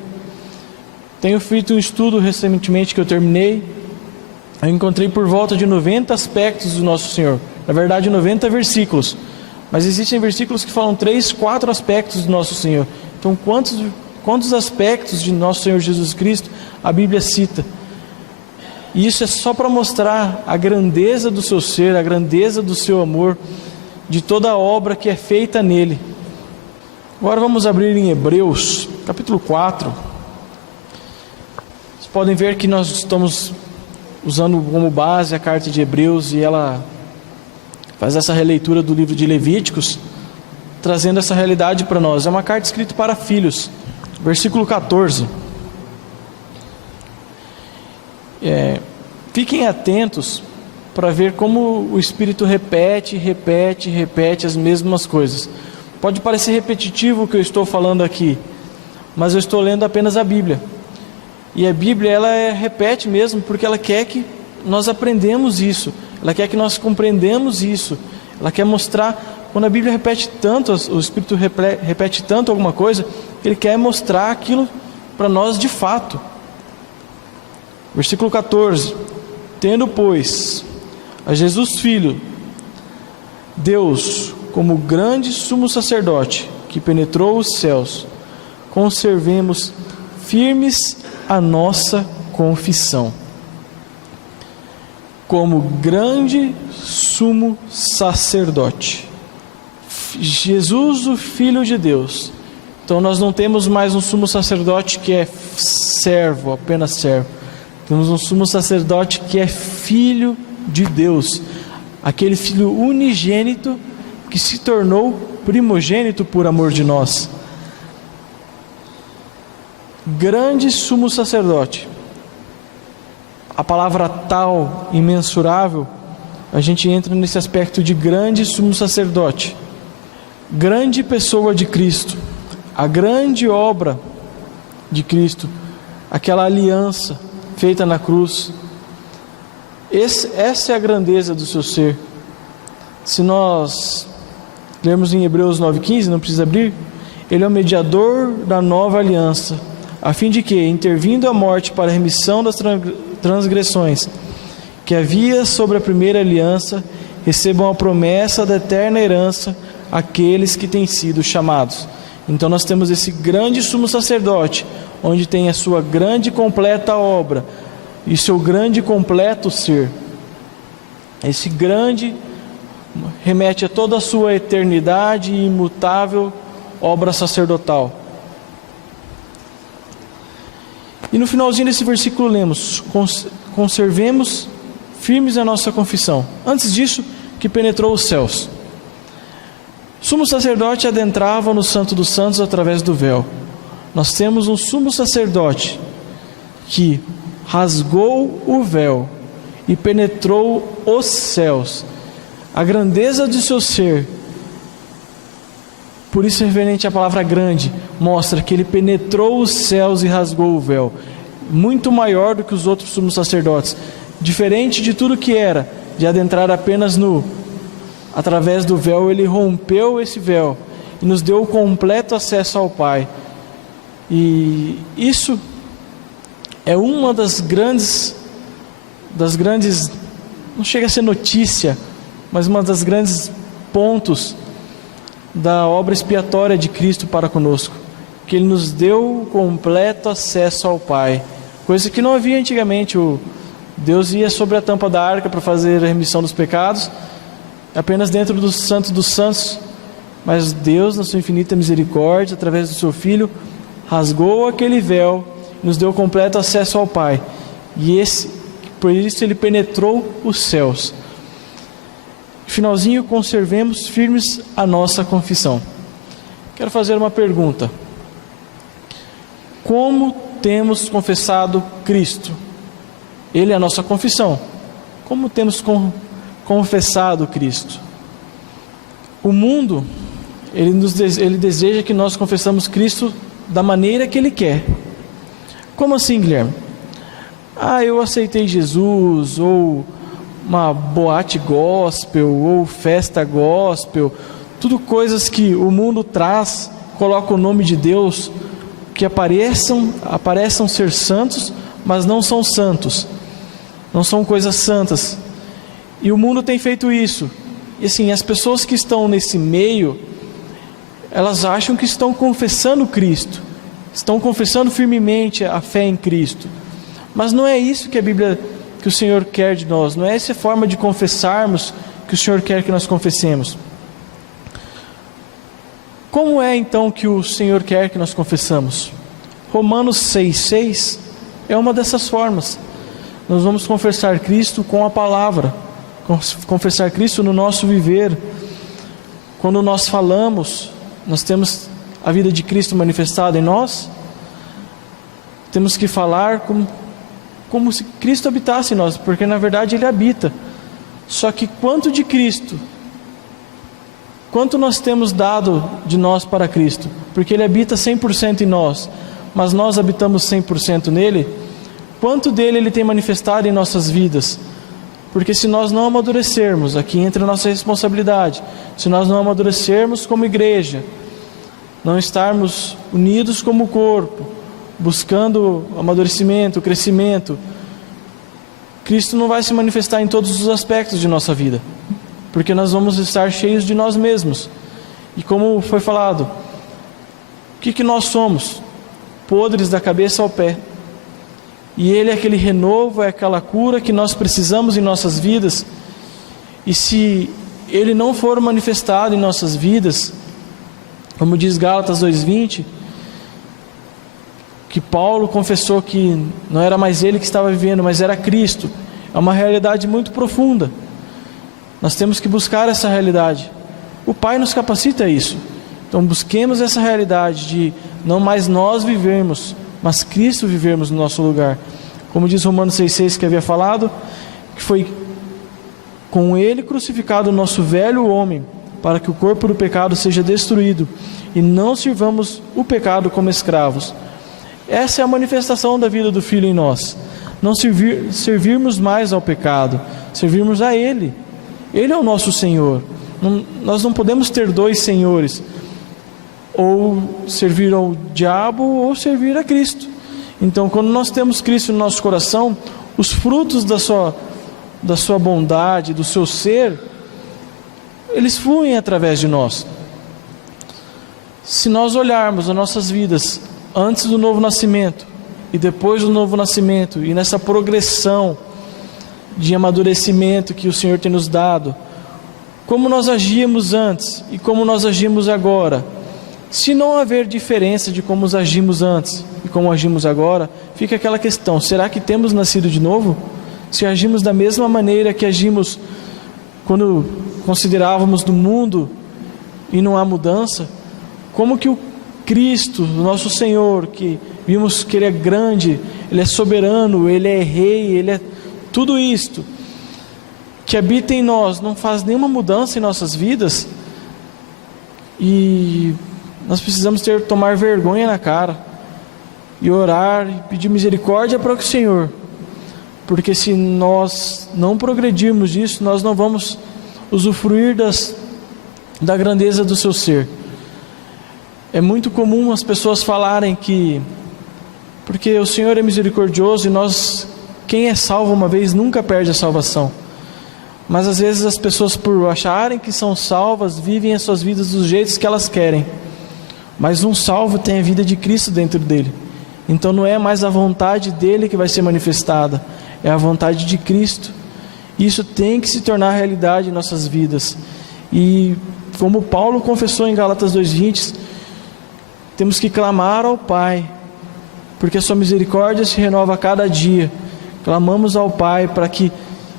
Tenho feito um estudo recentemente que eu terminei. Eu encontrei por volta de 90 aspectos do nosso Senhor. Na verdade, 90 versículos. Mas existem versículos que falam 3, 4 aspectos do nosso Senhor. Então, quantos aspectos de nosso Senhor Jesus Cristo a Bíblia cita? E isso é só para mostrar a grandeza do seu ser, a grandeza do seu amor, de toda a obra que é feita nele. Agora vamos abrir em Hebreus, capítulo 4. Vocês podem ver que nós estamos usando como base a carta de Hebreus, e ela faz essa releitura do livro de Levíticos, trazendo essa realidade para nós. É uma carta escrita para filhos. Versículo 14. Fiquem atentos para ver como o Espírito repete as mesmas coisas. Pode parecer repetitivo o que eu estou falando aqui, mas eu estou lendo apenas a Bíblia. E a Bíblia, ela repete mesmo, porque ela quer que nós aprendamos isso, ela quer que nós compreendamos isso, ela quer mostrar. Quando a Bíblia repete tanto, o Espírito repete tanto alguma coisa, ele quer mostrar aquilo para nós de fato. Versículo 14: tendo, pois, a Jesus Filho, Deus, como grande sumo sacerdote, que penetrou os céus, conservemos firmes a nossa confissão. Como grande sumo sacerdote, Jesus, o Filho de Deus. Então nós não temos mais um sumo sacerdote que é servo, apenas servo. Temos um sumo sacerdote que é Filho de Deus, aquele Filho unigênito que se tornou primogênito por amor de nós. Grande sumo sacerdote. A palavra tal, imensurável, a gente entra nesse aspecto de grande sumo sacerdote. Grande pessoa de Cristo, a grande obra de Cristo, aquela aliança feita na cruz. Essa é a grandeza do seu ser. Se nós lermos em Hebreus 9,15, não precisa abrir, ele é o mediador da nova aliança, a fim de que, intervindo a morte para a remissão das transgressões que havia sobre a primeira aliança, recebam a promessa da eterna herança aqueles que têm sido chamados. Então nós temos esse grande sumo sacerdote, onde tem a sua grande e completa obra, e seu grande e completo ser. Esse grande remete a toda a sua eternidade e imutável obra sacerdotal. E no finalzinho desse versículo lemos: conservemos firmes a nossa confissão. Antes disso, que penetrou os céus. Sumo sacerdote adentrava no Santo dos Santos através do véu. Nós temos um sumo sacerdote que rasgou o véu e penetrou os céus. A grandeza de seu ser, por isso referente à palavra grande, mostra que ele penetrou os céus e rasgou o véu. Muito maior do que os outros sumos sacerdotes. Diferente de tudo que era, de adentrar apenas nu. Através do véu, ele rompeu esse véu e nos deu o completo acesso ao Pai. E isso é uma das grandes, não chega a ser notícia, mas uma das grandes pontos da obra expiatória de Cristo para conosco, que Ele nos deu completo acesso ao Pai, coisa que não havia antigamente. Deus ia sobre a tampa da arca para fazer a remissão dos pecados, apenas dentro do Santo dos Santos, mas Deus, na sua infinita misericórdia, através do seu Filho, rasgou aquele véu, nos deu completo acesso ao Pai, e por isso Ele penetrou os céus. Finalzinho, conservemos firmes a nossa confissão. Quero fazer uma pergunta: como temos confessado Cristo? Ele é a nossa confissão. Como temos confessado Cristo? O mundo, ele deseja que nós confessamos Cristo da maneira que Ele quer. Como assim, Guilherme? Eu aceitei Jesus, ou uma boate gospel, ou festa gospel, tudo coisas que o mundo traz, coloca o nome de Deus, que apareçam ser santos, mas não são santos, não são coisas santas. E o mundo tem feito isso. E assim, as pessoas que estão nesse meio, elas acham que estão confessando Cristo, estão confessando firmemente a fé em Cristo, mas não é isso que a Bíblia, que o Senhor quer de nós, não é essa forma de confessarmos que o Senhor quer que nós confessemos. Como é então que o Senhor quer que nós confessamos? Romanos 6,6 é uma dessas formas. Nós vamos confessar Cristo com a palavra, confessar Cristo no nosso viver. Quando nós falamos, nós temos a vida de Cristo manifestada em nós. Temos que falar como se Cristo habitasse em nós, porque na verdade Ele habita. Só que quanto de Cristo, quanto nós temos dado de nós para Cristo? Porque Ele habita 100% em nós, mas nós habitamos 100% nele. Quanto dele Ele tem manifestado em nossas vidas? Porque se nós não amadurecermos, aqui entra a nossa responsabilidade, se nós não amadurecermos como igreja, não estarmos unidos como corpo, buscando amadurecimento, crescimento, Cristo não vai se manifestar em todos os aspectos de nossa vida, porque nós vamos estar cheios de nós mesmos. E como foi falado, o que nós somos? Podres da cabeça ao pé. E Ele é aquele renovo, é aquela cura que nós precisamos em nossas vidas. E se Ele não for manifestado em nossas vidas, como diz Gálatas 2,20, que Paulo confessou que não era mais ele que estava vivendo, mas era Cristo. É uma realidade muito profunda. Nós temos que buscar essa realidade. O Pai nos capacita a isso. Então busquemos essa realidade de não mais nós vivermos, mas Cristo vivermos no nosso lugar. Como diz Romanos 6,6 que havia falado, que foi com Ele crucificado o nosso velho homem, para que o corpo do pecado seja destruído, e não sirvamos o pecado como escravos. Essa é a manifestação da vida do Filho em nós. Não servirmos mais ao pecado, servirmos a Ele. Ele é o nosso Senhor. Nós não podemos ter dois senhores, ou servir ao diabo ou servir a Cristo. Então, quando nós temos Cristo no nosso coração, os frutos da sua bondade, do seu ser, eles fluem através de nós. Se nós olharmos as nossas vidas antes do novo nascimento e depois do novo nascimento, e nessa progressão de amadurecimento que o Senhor tem nos dado, como nós agíamos antes e como nós agimos agora, se não haver diferença de como agimos antes e como agimos agora, fica aquela questão: será que temos nascido de novo? Se agimos da mesma maneira que agimos quando considerávamos do mundo e não há mudança, como que o Cristo, nosso Senhor, que vimos que Ele é grande, Ele é soberano, Ele é Rei, Ele é tudo isto, que habita em nós, não faz nenhuma mudança em nossas vidas? E nós precisamos tomar vergonha na cara e orar e pedir misericórdia para o Senhor, porque se nós não progredirmos disso, nós não vamos usufruir da grandeza do seu ser. É muito comum as pessoas falarem que porque o Senhor é misericordioso e quem é salvo uma vez nunca perde a salvação. Mas às vezes as pessoas, por acharem que são salvas, vivem as suas vidas dos jeitos que elas querem. Mas um salvo tem a vida de Cristo dentro dele. Então não é mais a vontade dele que vai ser manifestada, é a vontade de Cristo. Isso tem que se tornar realidade em nossas vidas. E como Paulo confessou em Gálatas 2:20, temos que clamar ao Pai, porque a sua misericórdia se renova a cada dia. Clamamos ao Pai para que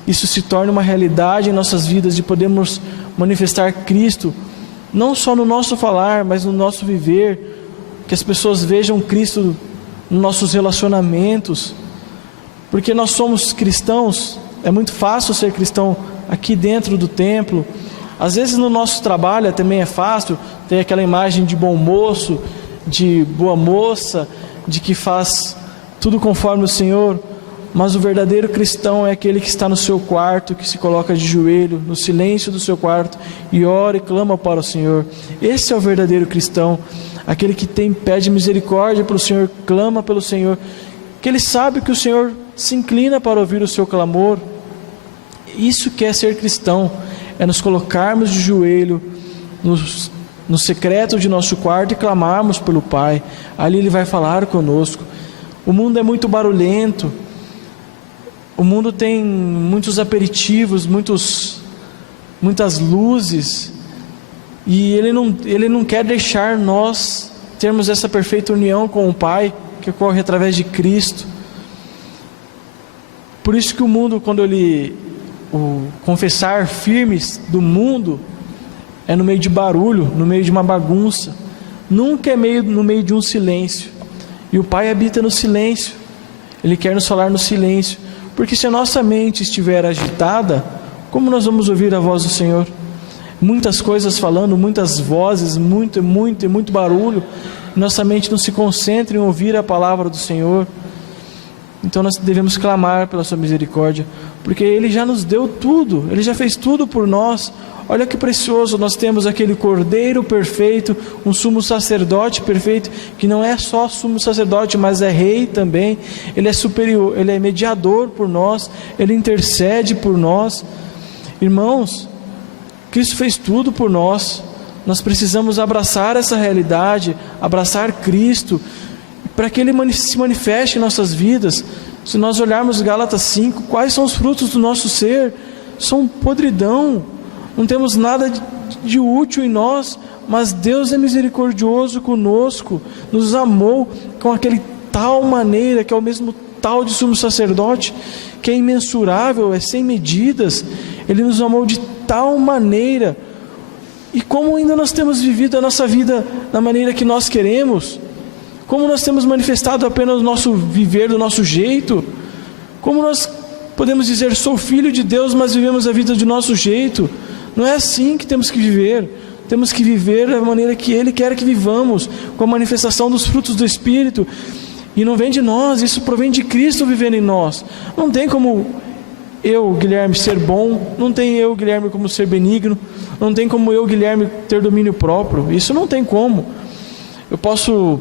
isso se torne uma realidade em nossas vidas, de podermos manifestar Cristo, não só no nosso falar, mas no nosso viver, que as pessoas vejam Cristo nos nossos relacionamentos, porque nós somos cristãos. É muito fácil ser cristão aqui dentro do templo. Às vezes no nosso trabalho também é fácil, tem aquela imagem de bom moço, de boa moça, de que faz tudo conforme o Senhor. Mas o verdadeiro cristão é aquele que está no seu quarto, que se coloca de joelho, no silêncio do seu quarto, e ora e clama para o Senhor. Esse é o verdadeiro cristão, aquele que pede misericórdia para o Senhor, clama pelo Senhor, que ele sabe que o Senhor se inclina para ouvir o seu clamor. Isso que é ser cristão, é nos colocarmos de joelho no secreto de nosso quarto e clamarmos pelo Pai. Ali Ele vai falar conosco. O mundo é muito barulhento, o mundo tem muitos aperitivos, muitas luzes, e Ele não quer deixar nós termos essa perfeita união com o Pai, que ocorre através de Cristo. Por isso que o mundo, quando o confessar firmes do mundo, é no meio de barulho, no meio de uma bagunça, nunca é no meio de um silêncio. E o Pai habita no silêncio, Ele quer nos falar no silêncio, porque se a nossa mente estiver agitada, como nós vamos ouvir a voz do Senhor? Muitas coisas falando, muitas vozes, muito barulho, nossa mente não se concentra em ouvir a palavra do Senhor. Então nós devemos clamar pela sua misericórdia, porque Ele já nos deu tudo, Ele já fez tudo por nós. Olha que precioso, nós temos aquele Cordeiro perfeito, um sumo sacerdote perfeito, que não é só sumo sacerdote, mas é rei também. Ele é superior, Ele é mediador por nós, Ele intercede por nós. Irmãos, Cristo fez tudo por nós. Nós precisamos abraçar essa realidade, abraçar Cristo, para que Ele se manifeste em nossas vidas. Se nós olharmos Gálatas 5, quais são os frutos do nosso ser? São podridão, não temos nada de útil em nós, mas Deus é misericordioso conosco, nos amou com aquele tal maneira, que é o mesmo tal de sumo sacerdote, que é imensurável, é sem medidas. Ele nos amou de tal maneira. E como ainda nós temos vivido a nossa vida da maneira que nós queremos? Como nós temos manifestado apenas o nosso viver do nosso jeito? Como nós podemos dizer, sou filho de Deus, mas vivemos a vida do nosso jeito? Não é assim que temos que viver. Temos que viver da maneira que Ele quer que vivamos, com a manifestação dos frutos do Espírito. E não vem de nós, isso provém de Cristo vivendo em nós. Não tem como eu, Guilherme, ser bom, não tem eu, Guilherme, como ser benigno, não tem como eu, Guilherme, ter domínio próprio. Isso não tem como. Eu posso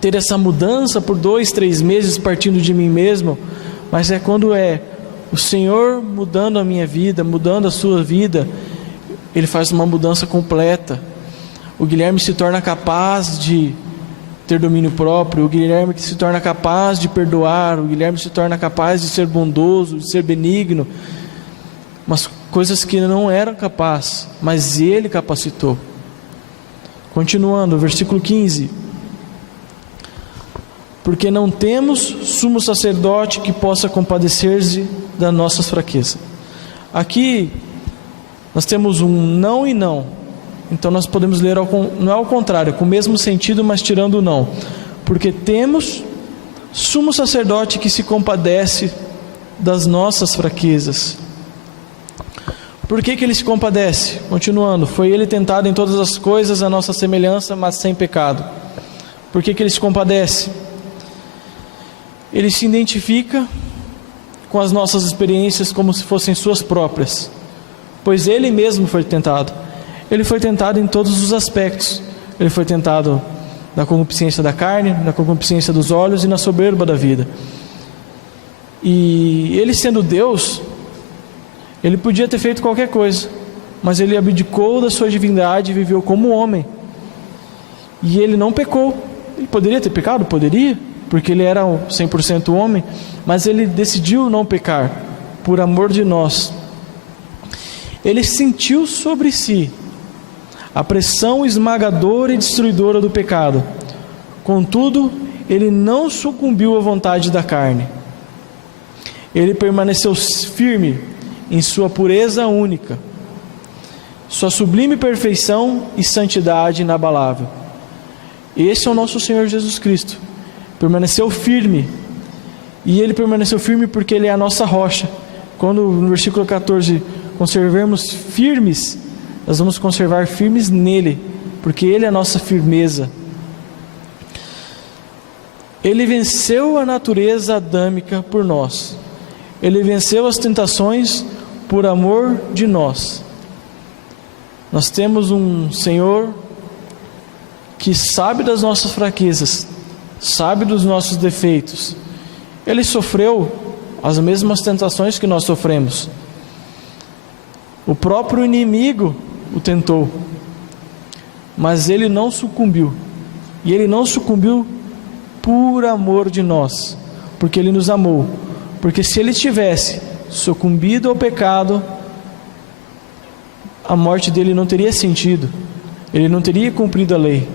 ter essa mudança por 2, 3 meses partindo de mim mesmo, mas é quando é o Senhor mudando a minha vida, mudando a sua vida, Ele faz uma mudança completa. O Guilherme se torna capaz de ter domínio próprio, o Guilherme que se torna capaz de perdoar, o Guilherme se torna capaz de ser bondoso, de ser benigno, mas coisas que não eram capaz, mas Ele capacitou. Continuando, versículo 15: porque não temos sumo sacerdote que possa compadecer-se das nossas fraquezas. Aqui nós temos um não e não. Então nós podemos ler, não é ao contrário, com o mesmo sentido, mas tirando o não. Porque temos sumo sacerdote que se compadece das nossas fraquezas. Por que Ele se compadece? Continuando, foi Ele tentado em todas as coisas a nossa semelhança, mas sem pecado. Por que Ele se compadece? Ele se identifica com as nossas experiências como se fossem suas próprias, pois Ele mesmo foi tentado. Ele foi tentado em todos os aspectos. Ele foi tentado na concupiscência da carne, na concupiscência dos olhos e na soberba da vida. E Ele, sendo Deus, Ele podia ter feito qualquer coisa, mas ele abdicou da sua divindade e viveu como homem. E ele não pecou. Ele poderia ter pecado? Poderia, porque ele era 100% homem, mas ele decidiu não pecar, por amor de nós. Ele sentiu sobre si a pressão esmagadora e destruidora do pecado. Contudo, ele não sucumbiu à vontade da carne. Ele permaneceu firme em sua pureza única, sua sublime perfeição e santidade inabalável. Esse é o nosso Senhor Jesus Cristo. Permaneceu firme. E ele permaneceu firme porque ele é a nossa rocha. Quando no versículo 14 conservarmos firmes, nós vamos conservar firmes nele, porque ele é a nossa firmeza. Ele venceu a natureza adâmica por nós. Ele venceu as tentações por amor de nós. Nós temos um Senhor que sabe das nossas fraquezas, sabe dos nossos defeitos. Ele sofreu as mesmas tentações que nós sofremos. O próprio inimigo o tentou, mas ele não sucumbiu. E ele não sucumbiu por amor de nós, porque ele nos amou. Porque se ele tivesse sucumbido ao pecado, a morte dele não teria sentido, ele não teria cumprido a lei.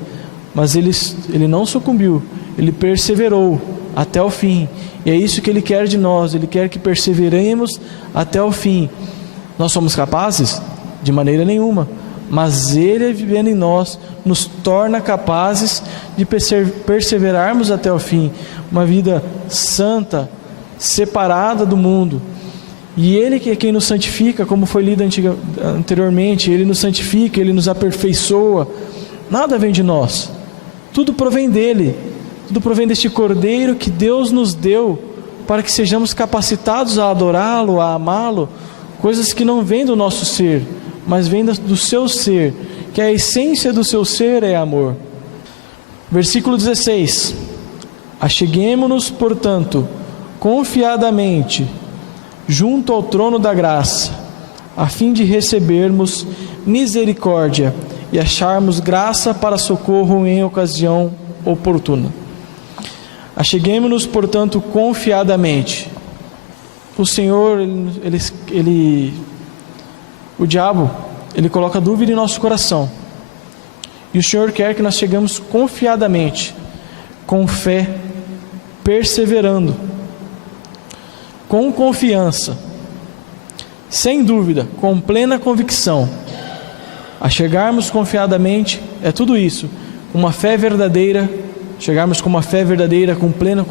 Mas ele não sucumbiu, ele perseverou até o fim. E é isso que ele quer de nós, ele quer que perseveremos até o fim. Nós somos capazes? De maneira nenhuma. Mas ele, vivendo em nós, nos torna capazes de perseverarmos até o fim. Uma vida santa, separada do mundo. E ele que é quem nos santifica, como foi lido anteriormente. Ele nos santifica, ele nos aperfeiçoa. Nada vem de nós, tudo provém dele. Tudo provém deste Cordeiro que Deus nos deu, para que sejamos capacitados a adorá-lo, a amá-lo. Coisas que não vêm do nosso ser, mas vêm do seu ser, que a essência do seu ser é amor. Versículo 16: Acheguemo-nos, portanto, confiadamente junto ao trono da graça, a fim de recebermos misericórdia e acharmos graça para socorro em ocasião oportuna. Acheguemo-nos, portanto, confiadamente. O Senhor, o diabo, ele coloca dúvida em nosso coração. E o Senhor quer que nós chegamos confiadamente, com fé, perseverando, com confiança, sem dúvida, com plena convicção. A chegarmos confiadamente é tudo isso, uma fé verdadeira, chegarmos com uma fé verdadeira, com plena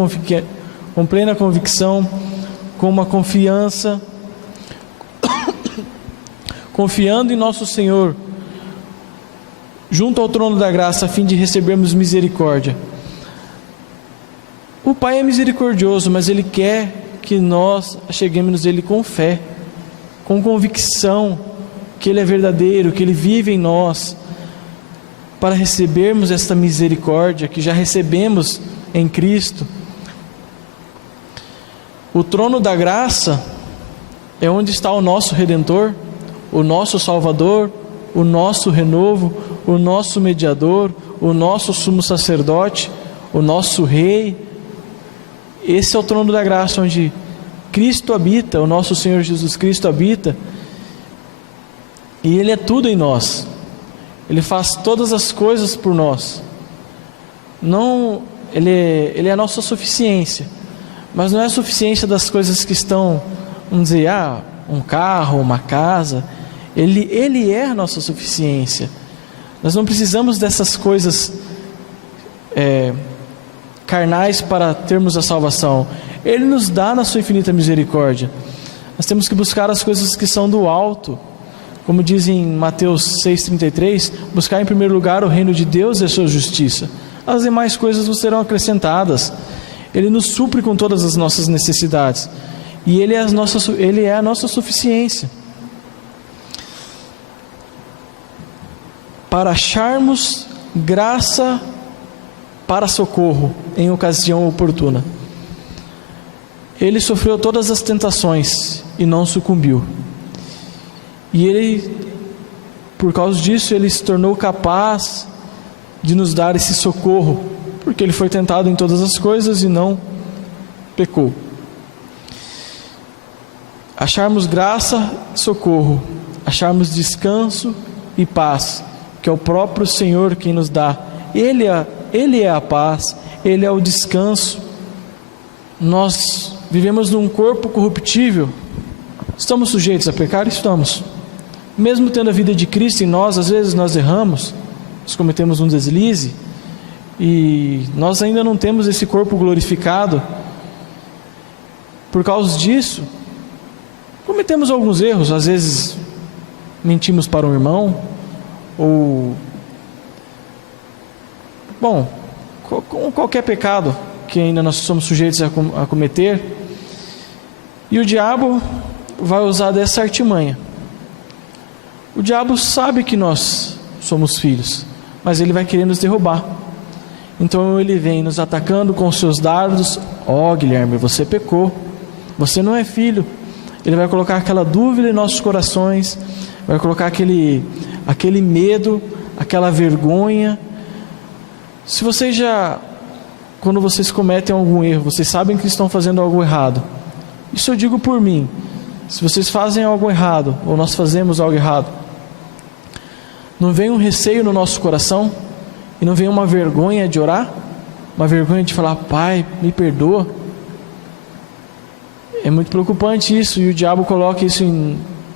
convicção, com uma confiança, confiando em nosso Senhor, junto ao trono da graça, a fim de recebermos misericórdia. O Pai é misericordioso, mas Ele quer que nós cheguemos a Ele com fé, com convicção, que Ele é verdadeiro, que Ele vive em nós, para recebermos esta misericórdia que já recebemos em Cristo. O trono da graça é onde está o nosso Redentor, o nosso Salvador, o nosso renovo, o nosso mediador, o nosso sumo sacerdote, o nosso Rei. Esse é o trono da graça onde Cristo habita, o nosso Senhor Jesus Cristo habita, e Ele é tudo em nós. Ele faz todas as coisas por nós. Não, Ele é a nossa suficiência, mas não é a suficiência das coisas que estão, vamos dizer, um carro, uma casa. Ele é a nossa suficiência. Nós não precisamos dessas coisas carnais para termos a salvação. Ele nos dá na sua infinita misericórdia. Nós temos que buscar as coisas que são do alto. Como diz em Mateus 6,33, buscar em primeiro lugar o reino de Deus e a sua justiça. As demais coisas vos serão acrescentadas. Ele nos supre com todas as nossas necessidades. E Ele é a nossa suficiência. Para acharmos graça para socorro em ocasião oportuna. Ele sofreu todas as tentações e não sucumbiu. E Ele, por causa disso, Ele se tornou capaz de nos dar esse socorro, porque Ele foi tentado em todas as coisas e não pecou. Acharmos graça, socorro, acharmos descanso e paz, que é o próprio Senhor quem nos dá. Ele é a paz, Ele é o descanso. Nós vivemos num corpo corruptível, estamos sujeitos a pecar? Estamos. Mesmo tendo a vida de Cristo em nós, às vezes nós erramos, nós cometemos um deslize, e nós ainda não temos esse corpo glorificado. Por causa disso, cometemos alguns erros, às vezes mentimos para um irmão, ou qualquer pecado que ainda nós somos sujeitos a cometer, e o diabo vai usar dessa artimanha. O diabo sabe que nós somos filhos, mas ele vai querer nos derrubar. Então ele vem nos atacando com seus dardos. Guilherme, você pecou, você não é filho. Ele vai colocar aquela dúvida em nossos corações, vai colocar aquele medo, aquela vergonha. Se vocês quando vocês cometem algum erro, vocês sabem que estão fazendo algo errado. Isso eu digo por mim. Se vocês fazem algo errado, ou nós fazemos algo errado, não vem um receio no nosso coração? E não vem uma vergonha de orar? Uma vergonha de falar: Pai, me perdoa? É muito preocupante isso, e o diabo coloca isso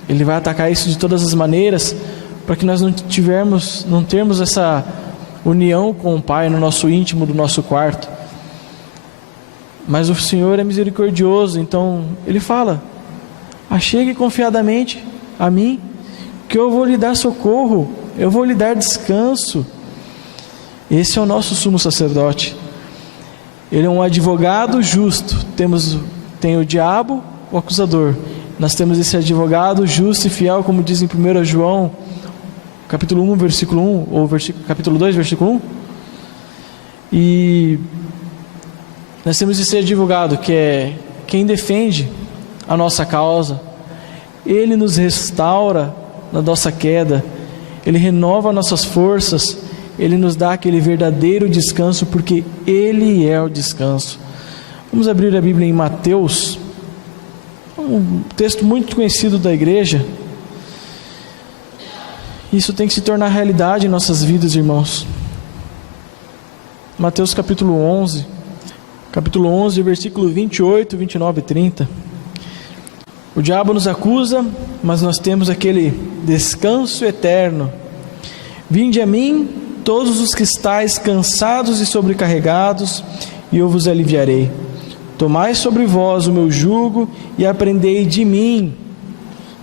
ele vai atacar isso de todas as maneiras, para que nós não termos essa união com o Pai no nosso íntimo, do nosso quarto. Mas o Senhor é misericordioso, então Ele fala: achegue confiadamente a mim, que eu vou lhe dar socorro, eu vou lhe dar descanso. Esse é o nosso sumo sacerdote. Ele é um advogado justo. Tem o diabo, o acusador. Nós temos esse advogado justo e fiel, como diz em 1 João capítulo 1, versículo 1, ou capítulo 2, versículo 1. E nós temos esse advogado, que é quem defende a nossa causa. Ele nos restaura na nossa queda, Ele renova nossas forças, Ele nos dá aquele verdadeiro descanso, porque Ele é o descanso. Vamos abrir a Bíblia em Mateus, um texto muito conhecido da igreja. Isso tem que se tornar realidade em nossas vidas, irmãos. Mateus capítulo 11, versículo 28, 29 e 30. O diabo nos acusa, mas nós temos aquele descanso eterno. Vinde a mim, todos os que estáis cansados e sobrecarregados, e eu vos aliviarei. Tomai sobre vós o meu jugo e aprendei de mim,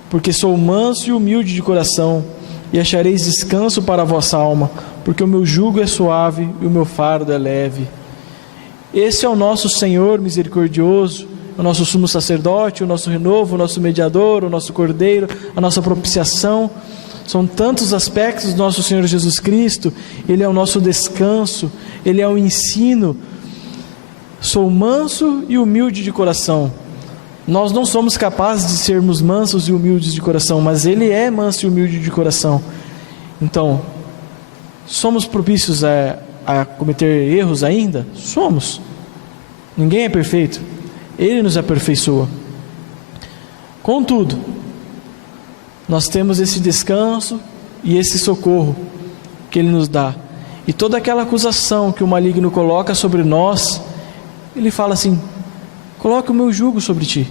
porque sou manso e humilde de coração, e achareis descanso para a vossa alma, porque o meu jugo é suave e o meu fardo é leve. Esse é o nosso Senhor misericordioso, o nosso sumo sacerdote, o nosso renovo, o nosso mediador, o nosso cordeiro, a nossa propiciação. São tantos aspectos do nosso Senhor Jesus Cristo. Ele é o nosso descanso, Ele é o ensino. Sou manso e humilde de coração. Nós não somos capazes de sermos mansos e humildes de coração, mas Ele é manso e humilde de coração. Então, somos propícios a cometer erros ainda? Somos. Ninguém é perfeito. Ele nos aperfeiçoa. Contudo, nós temos esse descanso e esse socorro que Ele nos dá. E toda aquela acusação que o maligno coloca sobre nós, Ele fala assim: coloque o meu jugo sobre ti,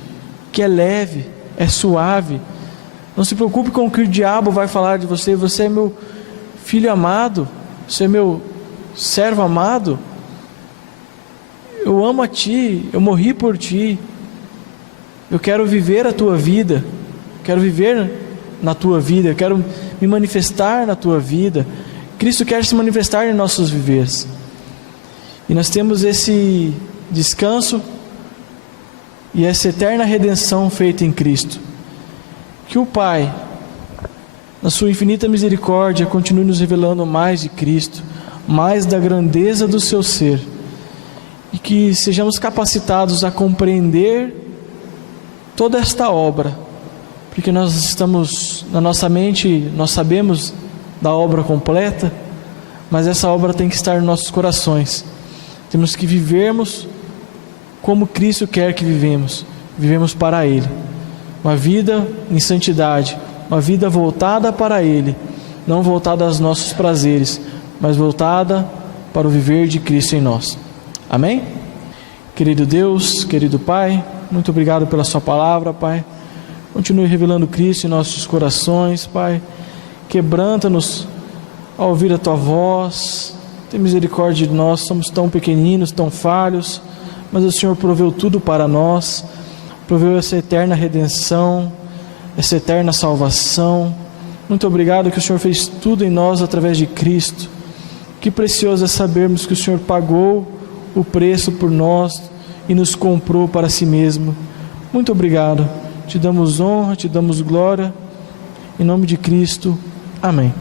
que é leve, é suave. Não se preocupe com o que o diabo vai falar de você. Você é meu filho amado, você é meu servo amado. Eu amo a ti, eu morri por ti. Eu quero viver a tua vida, quero viver na tua vida, eu quero me manifestar na tua vida. Cristo quer se manifestar em nossos viveres. E nós temos esse descanso e essa eterna redenção feita em Cristo. Que o Pai, na sua infinita misericórdia, continue nos revelando mais de Cristo, mais da grandeza do seu ser, e que sejamos capacitados a compreender toda esta obra porque nós estamos, na nossa mente, nós sabemos da obra completa, mas essa obra tem que estar nos nossos corações. Temos que vivermos como Cristo quer que vivemos para Ele, uma vida em santidade, uma vida voltada para Ele, não voltada aos nossos prazeres, mas voltada para o viver de Cristo em nós. Amém? Querido Deus, querido Pai, muito obrigado pela sua palavra, Pai. Continue revelando Cristo em nossos corações, Pai. Quebranta-nos ao ouvir a tua voz. Tem misericórdia de nós, somos tão pequeninos, tão falhos, mas o Senhor proveu tudo para nós, proveu essa eterna redenção, essa eterna salvação. Muito obrigado que o Senhor fez tudo em nós através de Cristo. Que precioso é sabermos que o Senhor pagou o preço por nós e nos comprou para si mesmo. Muito obrigado. Te damos honra, te damos glória. Em nome de Cristo. Amém.